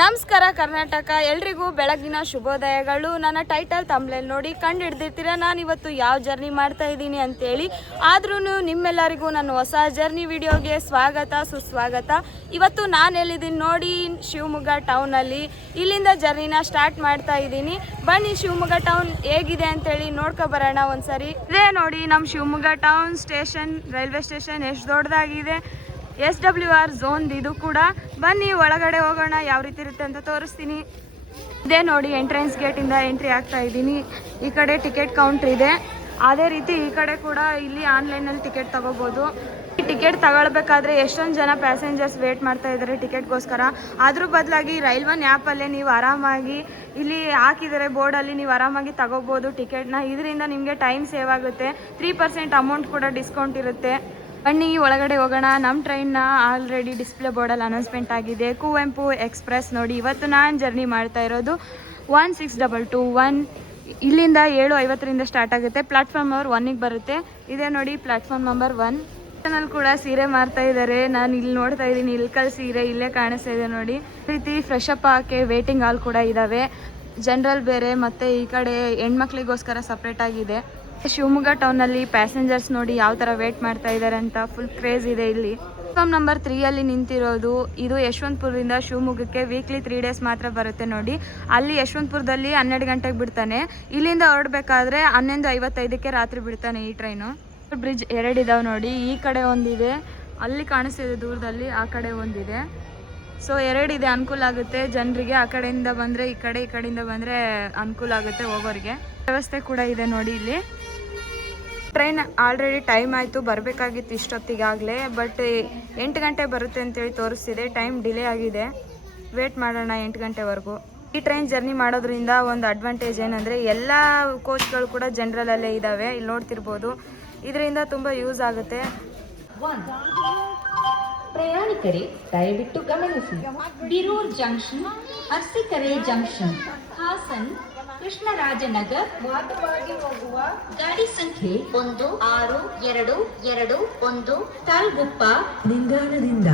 ನಮಸ್ಕಾರ ಕರ್ನಾಟಕ, ಎಲ್ರಿಗೂ ಬೆಳಗಿನ ಶುಭೋದಯಗಳು. ನನ್ನ ಟೈಟಲ್ ತಮ್ಬ್ನೇಲ್ ನೋಡಿ ಕಂಡು ಹಿಡ್ದಿರ್ತೀರ ನಾನು ಇವತ್ತು ಯಾವ ಜರ್ನಿ ಮಾಡ್ತಾ ಇದ್ದೀನಿ ಅಂತೇಳಿ. ಆದ್ರೂ ನಿಮ್ಮೆಲ್ಲರಿಗೂ ನನ್ನ ಹೊಸ ಜರ್ನಿ ವಿಡಿಯೋಗೆ ಸ್ವಾಗತ ಸುಸ್ವಾಗತ. ಇವತ್ತು ನಾನು ಎಲ್ಲಿದ್ದೀನಿ ನೋಡಿ, ಶಿವಮೊಗ್ಗ ಟೌನಲ್ಲಿ. ಇಲ್ಲಿಂದ ಜರ್ನಿನ ಸ್ಟಾರ್ಟ್ ಮಾಡ್ತಾ ಇದ್ದೀನಿ. ಬನ್ನಿ ಶಿವಮೊಗ್ಗ ಟೌನ್ ಹೇಗಿದೆ ಅಂತೇಳಿ ನೋಡ್ಕೊ ಬರೋಣ ಒಂದ್ಸರಿ. ಇದೇ ನೋಡಿ ನಮ್ಮ Shivamogga town station, railway station ಎಷ್ಟು ದೊಡ್ಡದಾಗಿದೆ. SWR ಝೋನ್ ಇದು ಕೂಡ. ಬನ್ನಿ ಒಳಗಡೆ ಹೋಗೋಣ, ಯಾವ ರೀತಿ ಇರುತ್ತೆ ಅಂತ ತೋರಿಸ್ತೀನಿ. ಇದೇ ನೋಡಿ ಎಂಟ್ರೆನ್ಸ್ ಗೇಟಿಂದ ಎಂಟ್ರಿ ಆಗ್ತಾ ಇದ್ದೀನಿ. ಈ ಕಡೆ ಟಿಕೆಟ್ ಕೌಂಟ್ರ್ ಇದೆ. ಅದೇ ರೀತಿ ಈ ಕಡೆ ಕೂಡ ಇಲ್ಲಿ ಆನ್ಲೈನಲ್ಲಿ ಟಿಕೆಟ್ ತಗೋಬೋದು. ಈ ಟಿಕೆಟ್ ತಗೊಳ್ಬೇಕಾದ್ರೆ ಎಷ್ಟೊಂದು ಜನ ಪ್ಯಾಸೆಂಜರ್ಸ್ ವೇಟ್ ಮಾಡ್ತಾ ಇದ್ದಾರೆ ಟಿಕೆಟ್ಗೋಸ್ಕರ. ಅದ್ರ ಬದಲಾಗಿ ರೈಲ್ವನ್ ಆ್ಯಪಲ್ಲೇ ನೀವು ಆರಾಮಾಗಿ ಇಲ್ಲಿ ಹಾಕಿದರೆ ಬೋರ್ಡಲ್ಲಿ ನೀವು ಆರಾಮಾಗಿ ತಗೋಬೋದು ಟಿಕೆಟ್ನ. ಇದರಿಂದ ನಿಮಗೆ ಟೈಮ್ ಸೇವ್ ಆಗುತ್ತೆ. 3% ಅಮೌಂಟ್ ಕೂಡ ಡಿಸ್ಕೌಂಟ್ ಇರುತ್ತೆ. ಬನ್ನಿ ಒಳಗಡೆ ಹೋಗೋಣ. ನಮ್ಮ ಟ್ರೈನ್ನ ಆಲ್ರೆಡಿ ಡಿಸ್ಪ್ಲೇ ಬೋರ್ಡಲ್ಲಿ ಅನೌನ್ಸ್ಮೆಂಟ್ ಆಗಿದೆ. ಕುವೆಂಪು ಎಕ್ಸ್ಪ್ರೆಸ್ ನೋಡಿ. ಇವತ್ತು ನಾನು ಜರ್ನಿ ಮಾಡ್ತಾ ಇರೋದು 16221. ಇಲ್ಲಿಂದ 7:50ರಿಂದ ಸ್ಟಾರ್ಟ್ ಆಗುತ್ತೆ. ಪ್ಲಾಟ್ಫಾರ್ಮ್ ನಂಬರ್ 1ಗೆ ಬರುತ್ತೆ. ಇದೇ ನೋಡಿ ಪ್ಲಾಟ್ಫಾರ್ಮ್ ನಂಬರ್ 1. ನಲ್ಲಿ ಕೂಡ ಸೀರೆ ಮಾರ್ತಾ ಇದ್ದಾರೆ. ನಾನು ಇಲ್ಲಿ ನೋಡ್ತಾ ಇದ್ದೀನಿ, ಇಲ್ಕಲ್ ಸೀರೆ ಇಲ್ಲೇ ಕಾಣಿಸ್ತಾ ಇದೆ ನೋಡಿ. ಈ ರೀತಿ ಫ್ರೆಶ್ ಅಪ್ ಹಾಕಿ ವೇಟಿಂಗ್ ಹಾಲ್ ಕೂಡ ಇದ್ದಾವೆ. ಜನರಲ್ ಬೇರೆ, ಮತ್ತು ಈ ಕಡೆ ಹೆಣ್ಮಕ್ಳಿಗೋಸ್ಕರ ಸಪ್ರೇಟ್ ಆಗಿದೆ. ಶಿವಮೊಗ್ಗ ಟೌನಲ್ಲಿ ಪ್ಯಾಸೆಂಜರ್ಸ್ ನೋಡಿ ಯಾವ ಥರ ವೇಟ್ ಮಾಡ್ತಾ ಇದ್ದಾರೆ ಅಂತ ಫುಲ್ ಕ್ರೇಜ್ ಇದೆ ಇಲ್ಲಿ. Platform number 3 ನಿಂತಿರೋದು. ಇದು ಯಶವಂತಪುರದಿಂದ ಶಿವಮೊಗ್ಗಕ್ಕೆ ವೀಕ್ಲಿ 3 ಡೇಸ್ ಮಾತ್ರ ಬರುತ್ತೆ ನೋಡಿ. ಅಲ್ಲಿ ಯಶವಂತಪುರದಲ್ಲಿ 12 ಗಂಟೆಗೆ ಬಿಡ್ತಾನೆ. ಇಲ್ಲಿಂದ ಹೊರಡಬೇಕಾದ್ರೆ 11:55ಕ್ಕೆ ರಾತ್ರಿ ಬಿಡ್ತಾನೆ ಈ ಟ್ರೈನು. ಬ್ರಿಡ್ಜ್ 2 ಇದಾವೆ ನೋಡಿ. ಈ ಕಡೆ ಒಂದಿದೆ, ಅಲ್ಲಿ ಕಾಣಿಸ್ತಿದೆ ದೂರದಲ್ಲಿ, ಆ ಕಡೆ ಒಂದಿದೆ. ಸೊ 2 ಇದೆ, ಅನುಕೂಲ ಆಗುತ್ತೆ ಜನರಿಗೆ. ಆ ಕಡೆಯಿಂದ ಬಂದರೆ ಈ ಕಡೆಯಿಂದ ಬಂದರೆ ಅನುಕೂಲ ಆಗುತ್ತೆ ಹೋಗೋರಿಗೆ. ವ್ಯವಸ್ಥೆ ಕೂಡ ಇದೆ ನೋಡಿ ಇಲ್ಲಿ. ಟ್ರೈನ್ ಆಲ್ರೆಡಿ ಟೈಮ್ ಆಯಿತು, ಬರಬೇಕಾಗಿತ್ತು ಇಷ್ಟೊತ್ತಿಗಾಗಲೇ. ಬಟ್ 8 ಗಂಟೆ ಬರುತ್ತೆ ಅಂತೇಳಿ ತೋರಿಸ್ತಿದೆ. ಟೈಮ್ ಡಿಲೇ ಆಗಿದೆ. ವೇಟ್ ಮಾಡೋಣ 8 ಗಂಟೆವರೆಗೂ. ಈ ಟ್ರೈನ್ ಜರ್ನಿ ಮಾಡೋದ್ರಿಂದ ಒಂದು ಅಡ್ವಾಂಟೇಜ್ ಏನಂದರೆ ಎಲ್ಲ ಕೋಚ್ಗಳು ಕೂಡ ಜನರಲಲ್ಲೇ ಇದ್ದಾವೆ. ಇಲ್ಲಿ ನೋಡ್ತಿರ್ಬೋದು. ಇದರಿಂದ ತುಂಬ ಯೂಸ್ ಆಗುತ್ತೆ. ಪ್ರಯಾಣಿಕರೇ ದಯವಿಟ್ಟು ಗಮನಿಸಿ, ಬಿರೂರ್ ಜಂಕ್ಷನ್, ಅರಸೀಕೆರೆ ಜಂಕ್ಷನ್, ಹಾಸನ್, ಕೃಷ್ಣರಾಜನಗರ್ ಮಾರ್ಗವಾಗಿ ಹೋಗುವ ಗಾಡಿ ಸಂಖ್ಯೆ 162221 ತಾಳ್ಗುಪ್ಪ ನಿಲ್ದಾಣದಿಂದ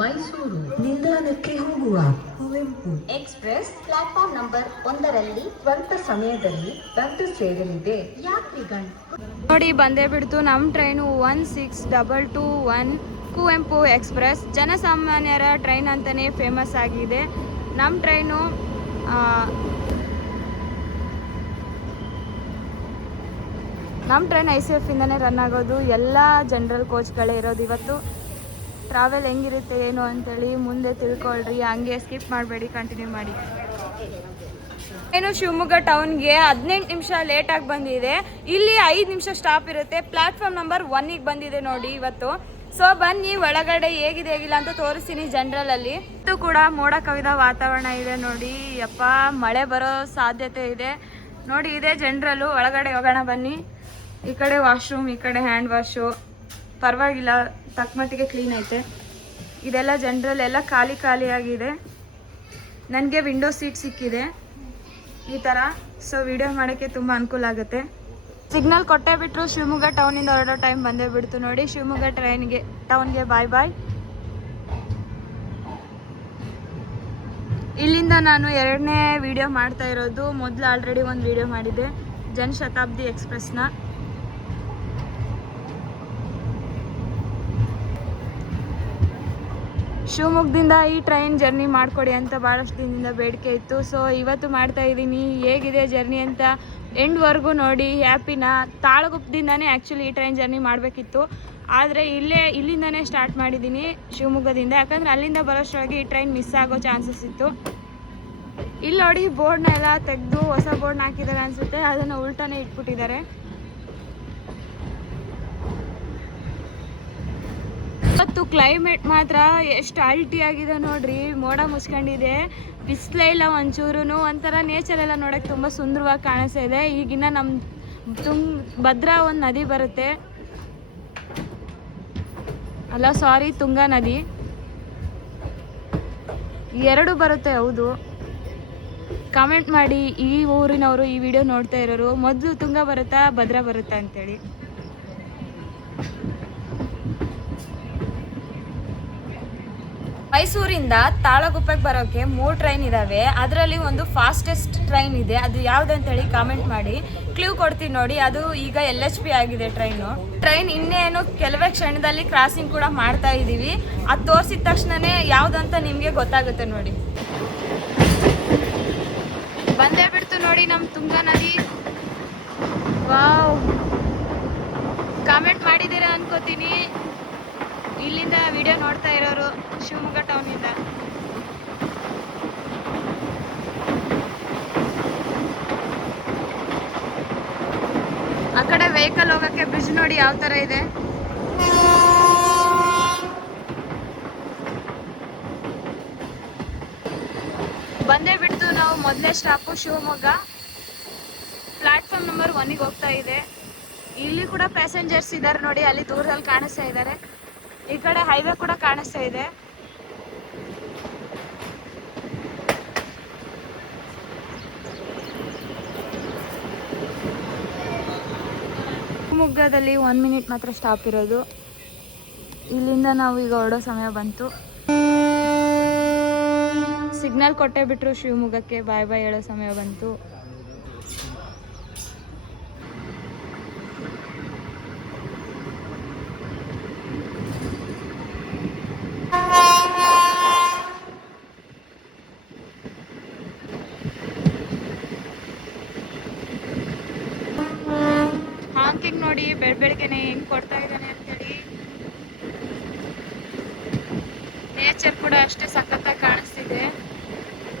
ಮೈಸೂರು ನಿಲ್ದಾಣಕ್ಕೆ ಹೋಗುವ ಕುವೆಂಪು ಎಕ್ಸ್ಪ್ರೆಸ್ ಪ್ಲಾಟ್ಫಾರ್ಮ್ ನಂಬರ್ 1ರಲ್ಲಿ ಸ್ವಲ್ಪ ಸಮಯದಲ್ಲಿ ಬಂದು ಸೇರಲಿದೆ. ಯಾತ್ರಿಗಳು ನೋಡಿ ಬಂದೇ ಬಿಡ್ತು ನಮ್ಮ ಟ್ರೈನು 16221 ಕುವೆಂಪು ಎಕ್ಸ್ಪ್ರೆಸ್. ಜನಸಾಮಾನ್ಯರ ಟ್ರೈನ್ ಅಂತಲೇ ಫೇಮಸ್ ಆಗಿದೆ ನಮ್ಮ ಟ್ರೈನು. ನಮ್ಮ ಟ್ರೈನ್ ICF ಇಂದನೇ ರನ್ ಆಗೋದು. ಎಲ್ಲ ಜನರಲ್ ಕೋಚ್ಗಳೇ ಇರೋದು. ಇವತ್ತು ಟ್ರಾವೆಲ್ ಹೆಂಗಿರುತ್ತೆ ಏನು ಅಂತೇಳಿ ಮುಂದೆ ತಿಳ್ಕೊಳ್ರಿ. ಹಂಗೆ ಸ್ಕಿಪ್ ಮಾಡಬೇಡಿ, ಕಂಟಿನ್ಯೂ ಮಾಡಿ. ಏನು ಶಿವಮೊಗ್ಗ ಟೌನ್ಗೆ 18 ನಿಮಿಷ ಲೇಟಾಗಿ ಬಂದಿದೆ. ಇಲ್ಲಿ 5 ನಿಮಿಷ ಸ್ಟಾಪ್ ಇರುತ್ತೆ. ಪ್ಲಾಟ್ಫಾರ್ಮ್ ನಂಬರ್ 1ಗೆ ಬಂದಿದೆ ನೋಡಿ ಇವತ್ತು. ಸೊ ಬನ್ನಿ ಒಳಗಡೆ ಹೇಗಿದೆ ಹೇಗಿಲ್ಲ ಅಂತ ತೋರಿಸ್ತೀನಿ ಜನರಲಲ್ಲಿ. ಇದು ಕೂಡ ಮೋಡ ಕವಿದ ವಾತಾವರಣ ಇದೆ ನೋಡಿ. ಯಪ್ಪ, ಮಳೆ ಬರೋ ಸಾಧ್ಯತೆ ಇದೆ ನೋಡಿ. ಇದೇ ಜನರಲ್ಲು. ಒಳಗಡೆ ಹೋಗೋಣ ಬನ್ನಿ. ಈ ಕಡೆ ವಾಶ್ರೂಮ್, ಈ ಕಡೆ ಹ್ಯಾಂಡ್ ವಾಶು. ಪರವಾಗಿಲ್ಲ, ತಕ್ಕಮಟ್ಟಿಗೆ ಕ್ಲೀನ್ ಐತೆ. ಇದೆಲ್ಲ ಜನರಲ್, ಎಲ್ಲ ಖಾಲಿಯಾಗಿದೆ. ನನಗೆ ವಿಂಡೋ ಸೀಟ್ ಸಿಕ್ಕಿದೆ ಈ ಥರ. ಸೊ ವಿಡಿಯೋ ಮಾಡೋಕ್ಕೆ ತುಂಬ ಅನುಕೂಲ ಆಗುತ್ತೆ. ಸಿಗ್ನಲ್ ಕೊಟ್ಟೇ ಬಿಟ್ಟರು ಶಿವಮೊಗ್ಗ ಟೌನಿಂದ ಹೊರಡೋ ಟೈಮ್ ಬಂದೇ ಬಿಡ್ತು ನೋಡಿ. ಶಿವಮೊಗ್ಗ ಟೌನ್ಗೆ ಬಾಯ್ ಬಾಯ್. ಇಲ್ಲಿಂದ ನಾನು 2ನೇ ವಿಡಿಯೋ ಮಾಡ್ತಾ ಇರೋದು. ಮೊದಲು ಆಲ್ರೆಡಿ ಒಂದು ವಿಡಿಯೋ ಮಾಡಿದ್ದೆ ಜನಶತಾಬ್ದಿ ಎಕ್ಸ್ಪ್ರೆಸ್ನ. ಶಿವಮೊಗ್ಗದಿಂದ ಈ ಟ್ರೈನ್ ಜರ್ನಿ ಮಾಡಿಕೊಡಿ ಅಂತ ಭಾಳಷ್ಟು ದಿನದಿಂದ ಬೇಡಿಕೆ ಇತ್ತು. ಸೊ ಇವತ್ತು ಮಾಡ್ತಾ ಇದ್ದೀನಿ. ಹೇಗಿದೆ ಜರ್ನಿ ಅಂತ ಎಂಡ್ವರೆಗೂ ನೋಡಿ. ಹ್ಯಾಪಿನ ತಾಳಗುಪ್ಪದಿಂದನೇ ಆ್ಯಕ್ಚುಲಿ ಈ ಟ್ರೈನ್ ಜರ್ನಿ ಮಾಡಬೇಕಿತ್ತು, ಆದರೆ ಇಲ್ಲಿಂದನೇ ಸ್ಟಾರ್ಟ್ ಮಾಡಿದ್ದೀನಿ ಶಿವಮೊಗ್ಗದಿಂದ. ಯಾಕಂದರೆ ಅಲ್ಲಿಂದ ಬರೋಷ್ಟರೊಳಗೆ ಈ ಟ್ರೈನ್ ಮಿಸ್ ಆಗೋ ಚಾನ್ಸಸ್ ಇತ್ತು. ಇಲ್ಲಿ ನೋಡಿ ಬೋರ್ಡ್ನ ಎಲ್ಲ ತೆಗೆದು ಹೊಸ ಬೋರ್ಡ್ನ ಹಾಕಿದ್ದಾರೆ ಅನಿಸುತ್ತೆ. ಅದನ್ನು ಉಲ್ಟಾನೇ ಇಟ್ಬಿಟ್ಟಿದ್ದಾರೆ. ಇವತ್ತು ಕ್ಲೈಮೇಟ್ ಮಾತ್ರ ಎಷ್ಟು ಅಲ್ಟಿ ಆಗಿದೆ ನೋಡ್ರಿ. ಮೋಡ ಮುಚ್ಕೊಂಡಿದೆ, ಬಿಸಿಲೇ ಇಲ್ಲ ಒಂಚೂರು. ಒಂಥರ ನೇಚರ್ ಎಲ್ಲ ನೋಡೋಕ್ಕೆ ತುಂಬ ಸುಂದರವಾಗಿ ಕಾಣಿಸ್ತಾ ಇದೆ. ಈಗಿನ ನಮ್ಮ ಭದ್ರಾ ಒಂದು ನದಿ ಬರುತ್ತೆ ಅಲ್ಲ, ಸಾರಿ, ತುಂಗಾ ನದಿ. 2 ಬರುತ್ತೆ, ಹೌದು. ಕಮೆಂಟ್ ಮಾಡಿ ಈ ಊರಿನವರು, ಈ ವಿಡಿಯೋ ನೋಡ್ತಾ ಇರೋರು, ಮೊದಲು ತುಂಗಾ ಬರುತ್ತಾ ಭದ್ರಾ ಬರುತ್ತಾ ಅಂತೇಳಿ. ಮೈಸೂರಿಂದ ತಾಳಗುಪ್ಪೆಗೆ ಬರೋಕ್ಕೆ 3 ಟ್ರೈನ್ ಇದ್ದಾವೆ. ಅದರಲ್ಲಿ ಒಂದು ಫಾಸ್ಟೆಸ್ಟ್ ಟ್ರೈನ್ ಇದೆ. ಅದು ಯಾವುದಂತೇಳಿ ಕಾಮೆಂಟ್ ಮಾಡಿ. ಕ್ಲೂ ಕೊಡ್ತೀನಿ ನೋಡಿ. ಅದು ಈಗ LHP ಆಗಿದೆ ಟ್ರೈನ್ ಇನ್ನೇನು ಕೆಲವೇ ಕ್ಷಣದಲ್ಲಿ ಕ್ರಾಸಿಂಗ್ ಕೂಡ ಮಾಡ್ತಾ ಇದ್ದೀವಿ. ಅದು ತೋರಿಸಿದ ತಕ್ಷಣನೇ ಯಾವುದಂತ ನಿಮಗೆ ಗೊತ್ತಾಗುತ್ತೆ ನೋಡಿ. ಬಂದೇ ಬಿಡ್ತು ನೋಡಿ ನಮ್ಮ ತುಂಗಾ ನದಿ. ವಾವ್, ಕಾಮೆಂಟ್ ಮಾಡಿದ್ದೀರಾ ಅನ್ಕೋತೀನಿ ಇಲ್ಲಿಂದ ವಿಡಿಯೋ ನೋಡ್ತಾ ಇರೋರು ಶಿವಮೊಗ್ಗ ಟೌನಿಂದ. ಆ ಕಡೆ ವೆಹಿಕಲ್ ಹೋಗಕ್ಕೆ ಬ್ರಿಡ್ಜ್ ನೋಡಿ ಯಾವ ತರ ಇದೆ. ಬಂದೇ ಬಿಡ್ತು ನಾವು ಮೊದಲನೇ ಸ್ಟಾಪು ಶಿವಮೊಗ್ಗ. ಪ್ಲಾಟ್ಫಾರ್ಮ್ ನಂಬರ್ 1ಗೆ ಹೋಗ್ತಾ ಇದೆ. ಇಲ್ಲಿ ಕೂಡ ಪ್ಯಾಸೆಂಜರ್ಸ್ ಇದ್ದಾರೆ ನೋಡಿ, ಅಲ್ಲಿ ದೂರದಲ್ಲಿ ಕಾಣಿಸ್ತಾ ಇದ್ದಾರೆ. ಈ ಕಡೆ ಹೈವೇ ಕೂಡ ಕಾಣಿಸ್ತಾ ಇದೆ. ಶಿವಮೊಗ್ಗದಲ್ಲಿ 1 ಮಿನಿಟ್ ಮಾತ್ರ ಸ್ಟಾಪ್ ಇರೋದು. ಇಲ್ಲಿಂದ ನಾವು ಈಗ ಹೊರಡೋ ಸಮಯ ಬಂತು. ಸಿಗ್ನಲ್ ಕೊಟ್ಟೆ ಬಿಟ್ರು ಶಿವಮೊಗ್ಗಕ್ಕೆ ಬಾಯ್ ಬಾಯ್ ಹೇಳೋ ಸಮಯ ಬಂತು. ಹಾಂಕಿಂಗ್ ನೋಡಿ ಬೆಳಗ್ಗೆನೆ ಹೆಂಗ್ ಕೊಡ್ತಾ ಇದ್ದಾನೆ ಅಂತೇಳಿ. ನೇಚರ್ ಕೂಡ ಅಷ್ಟೇ ಸಖತ್ತಾಗಿ ಕಾಣಿಸ್ತಿದೆ,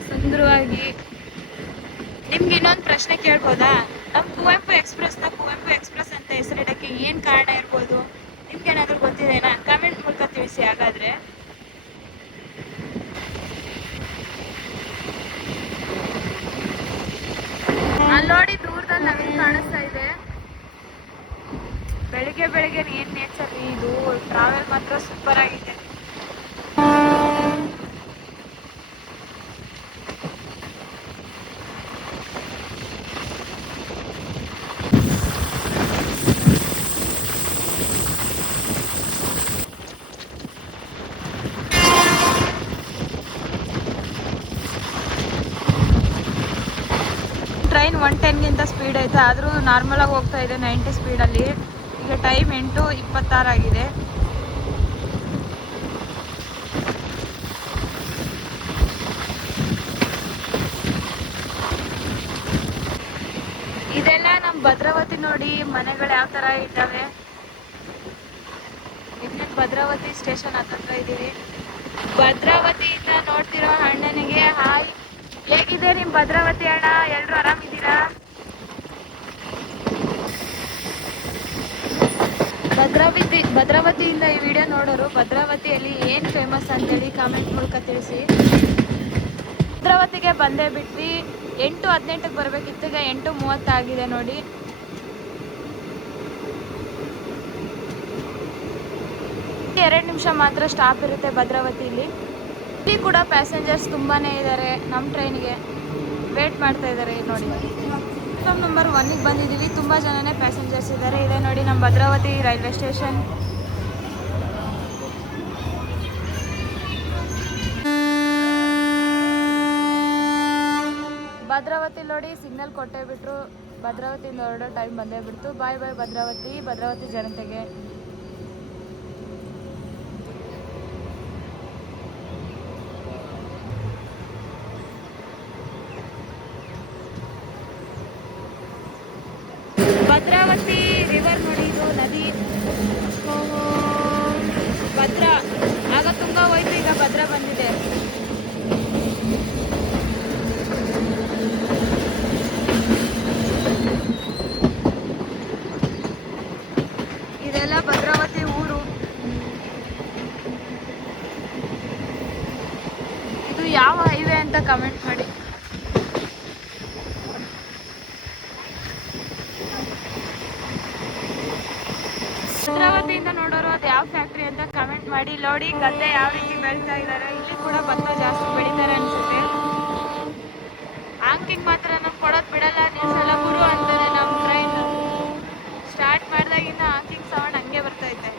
ಸುಂದರವಾಗಿ. ನಿಮ್ಗೆ ಇನ್ನೊಂದು ಪ್ರಶ್ನೆ ಕೇಳ್ಬೋದಾ? ನಮ್ಮ ಕುವೆಂಪು ಎಕ್ಸ್ಪ್ರೆಸ್ ಅಂತ ಹೆಸರಿಡಕ್ಕೆ ಏನ್ ಕಾರಣ ಇರ್ಬೋದು? ನಿಮ್ಗೇನಾದ್ರೂ ಗೊತ್ತಿದೆನಾ? ಕಮೆಂಟ್ ಮೂಲಕ ತಿಳಿಸಿ. ಹಾಗಾದ್ರೆ ಅಲ್ಲಿ ನೋಡಿ ದೂರದಲ್ಲಿ ನವಿಲು ಕಾಣಿಸ್ತಾ ಇದೆ. ಬೆಳಿಗ್ಗೆ ಏನ್ ನೇಚರ್ ಇದು. ಟ್ರಾವೆಲ್ ಮಾತ್ರ ಸೂಪರ್ ಆಗಿದೆ. ಟ್ರೈನ್ 110ಗಿಂತ ಸ್ಪೀಡ್ ಐತೆ, ಆದರೂ ನಾರ್ಮಲಾಗಿ ಹೋಗ್ತಾ ಇದೆ 90 ಸ್ಪೀಡಲ್ಲಿ. ಈಗ ಟೈಮ್ 8:26 ಆಗಿದೆ. ಇದೆಲ್ಲ ನಮ್ಮ ಭದ್ರಾವತಿ ನೋಡಿ, ಮನೆಗಳು ಯಾವ ಥರ ಇದ್ದಾವೆ. ಇನ್ನೇನು ಭದ್ರಾವತಿ ಸ್ಟೇಷನ್ ಹತ್ರ ಇದ್ದೀವಿ. ಭದ್ರಾವತಿಯಿಂದ ನೋಡ್ತಿರೋ ಅಣ್ಣನಿಗೆ ಹಾಯ್. ಹೇಗಿದೆ ನಿಮ್ಮ ಭದ್ರಾವತಿ ಅಣ್ಣ? ಎಲ್ಲರೂ ಆರಾಮಿದ್ದೀರಾ? ಭದ್ರಾವತಿಯಿಂದ ಈ ವಿಡಿಯೋ ನೋಡೋರು ಭದ್ರಾವತಿಯಲ್ಲಿ ಏನು ಫೇಮಸ್ ಅಂತೇಳಿ ಕಾಮೆಂಟ್ ಮೂಲಕ ತಿಳಿಸಿ. ಭದ್ರಾವತಿಗೆ ಬಂದೇ ಬಿಟ್ವಿ. 8:18ಕ್ಕೆ ಬರಬೇಕಿತ್ತು, ಈಗ 8:30 ಆಗಿದೆ ನೋಡಿ. ಎರಡು ನಿಮಿಷ ಮಾತ್ರ ಸ್ಟಾಪ್ ಇರುತ್ತೆ ಭದ್ರಾವತಿಲಿ. ಇಲ್ಲಿ ಕೂಡ ಪ್ಯಾಸೆಂಜರ್ಸ್ ತುಂಬಾನೇ ಇದ್ದಾರೆ. ನಮ್ಮ ಟ್ರೈನ್ಗೆ ವೇಟ್ ಮಾಡ್ತಾ ಇದ್ದಾರೆ ನೋಡಿ. ಪ್ಲಾಟ್ಫಾರ್ಮ್ ನಂಬರ್ 1ಗೆ ಬಂದಿದ್ದೀವಿ. ತುಂಬ ಜನನೇ ಪ್ಯಾಸೆಂಜರ್ಸ್ ಇದ್ದಾರೆ. ಇದೆ ನೋಡಿ ನಮ್ಮ ಭದ್ರಾವತಿ ರೈಲ್ವೆ ಸ್ಟೇಷನ್. ಭದ್ರಾವತಿ ನೋಡಿ ಸಿಗ್ನಲ್ ಕೊಟ್ಟೇ ಬಿಟ್ರು. ಭದ್ರಾವತಿಯಿಂದ ಹೊರಡೋ ಟೈಮ್ ಬಂದೇ ಬಿಡ್ತು. ಬಾಯ್ ಬಾಯ್ ಭದ್ರಾವತಿ ಜನತೆಗೆ. ಭದ್ರಾವತಿ ರಿವರ್ ನೋಡಿ, ಇದು ನದಿ. ಭದ್ರಾ ಆಗ ತುಂಬ ಹೋಯ್ತು, ಈಗ ಭದ್ರಾ ಬಂದಿದೆ. ಇದೆಲ್ಲ ಭದ್ರಾವತಿ ಊರು. ಇದು ಯಾವ ಹೈವೇ ಅಂತ ಕಮೆಂಟ್ ಮಾಡಿ. ಭದ್ರಾವತಿಯಿಂದ ನೋಡೋರು ಅದು ಯಾವ ಫ್ಯಾಕ್ಟ್ರಿ ಅಂತ ಕಮೆಂಟ್ ಮಾಡಿ. ನೋಡಿ ಗದ್ದೆ ಯಾವ ರೀತಿ ಬೆಳೀತಾ ಇದ್ದಾರೆ. ಇಲ್ಲಿ ಕೂಡ ಭತ್ತ ಜಾಸ್ತಿ ಬೆಳೀತಾರೆ ಅನ್ಸುತ್ತೆ. ಆಂಕಿಂಗ್ ಮಾತ್ರ ನಮ್ಗೆ ಕೊಡೋದು ಬಿಡಲ್ಲ, ನಿಲ್ಸಲ್ಲ ಗುರು ಅಂತಾನೆ. ನಮ್ಮ ಟ್ರೈನ್ ಸ್ಟಾರ್ಟ್ ಮಾಡಿದಾಗಿಂದ ಆಂಕಿಂಗ್ ಸೌಂಡ್ ಹಂಗೆ ಬರ್ತೈತೆ.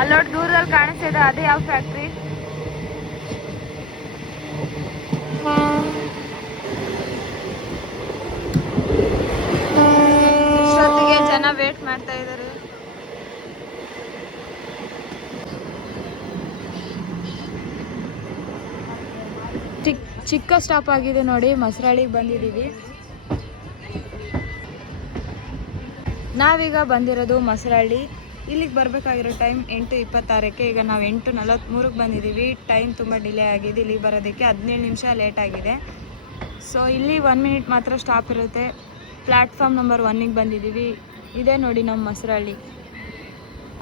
ಅಲ್ಲೋಡ್ ದೂರದಲ್ಲಿ ಕಾಣಿಸ್ತಿದೆ, ಅದೇ ಯಾವ ಫ್ಯಾಕ್ಟ್ರಿ? ಇಷ್ಟೊತ್ತಿಗೆ ಜನ ವೇಟ್ ಮಾಡ್ತಾ ಇದ್ದಾರೆ. ಚಿಕ್ಕ ಸ್ಟಾಪ್ ಆಗಿದೆ ನೋಡಿ, ಮಸರಳ್ಳಿಗೆ ಬಂದಿದ್ದೀವಿ. ನಾವೀಗ ಬಂದಿರೋದು ಮಸರಳ್ಳಿ. ಇಲ್ಲಿಗೆ ಬರಬೇಕಾಗಿರೋ ಟೈಮ್ 8:26. ಈಗ ನಾವು 8:43ಕ್ಕೆ ಬಂದಿದ್ದೀವಿ. ಟೈಮ್ ತುಂಬ ಡಿಲೇ ಆಗಿದೆ. ಇಲ್ಲಿಗೆ ಬರೋದಕ್ಕೆ 17 ನಿಮಿಷ ಲೇಟ್ ಆಗಿದೆ. ಸೊ ಇಲ್ಲಿ 1 ಮಿನಿಟ್ ಮಾತ್ರ ಸ್ಟಾಪ್ ಇರುತ್ತೆ. ಪ್ಲ್ಯಾಟ್ಫಾರ್ಮ್ ನಂಬರ್ 1ಗೆ ಬಂದಿದ್ದೀವಿ. ಇದೇ ನೋಡಿ ನಮ್ಮ ಮಸರಳ್ಳಿ.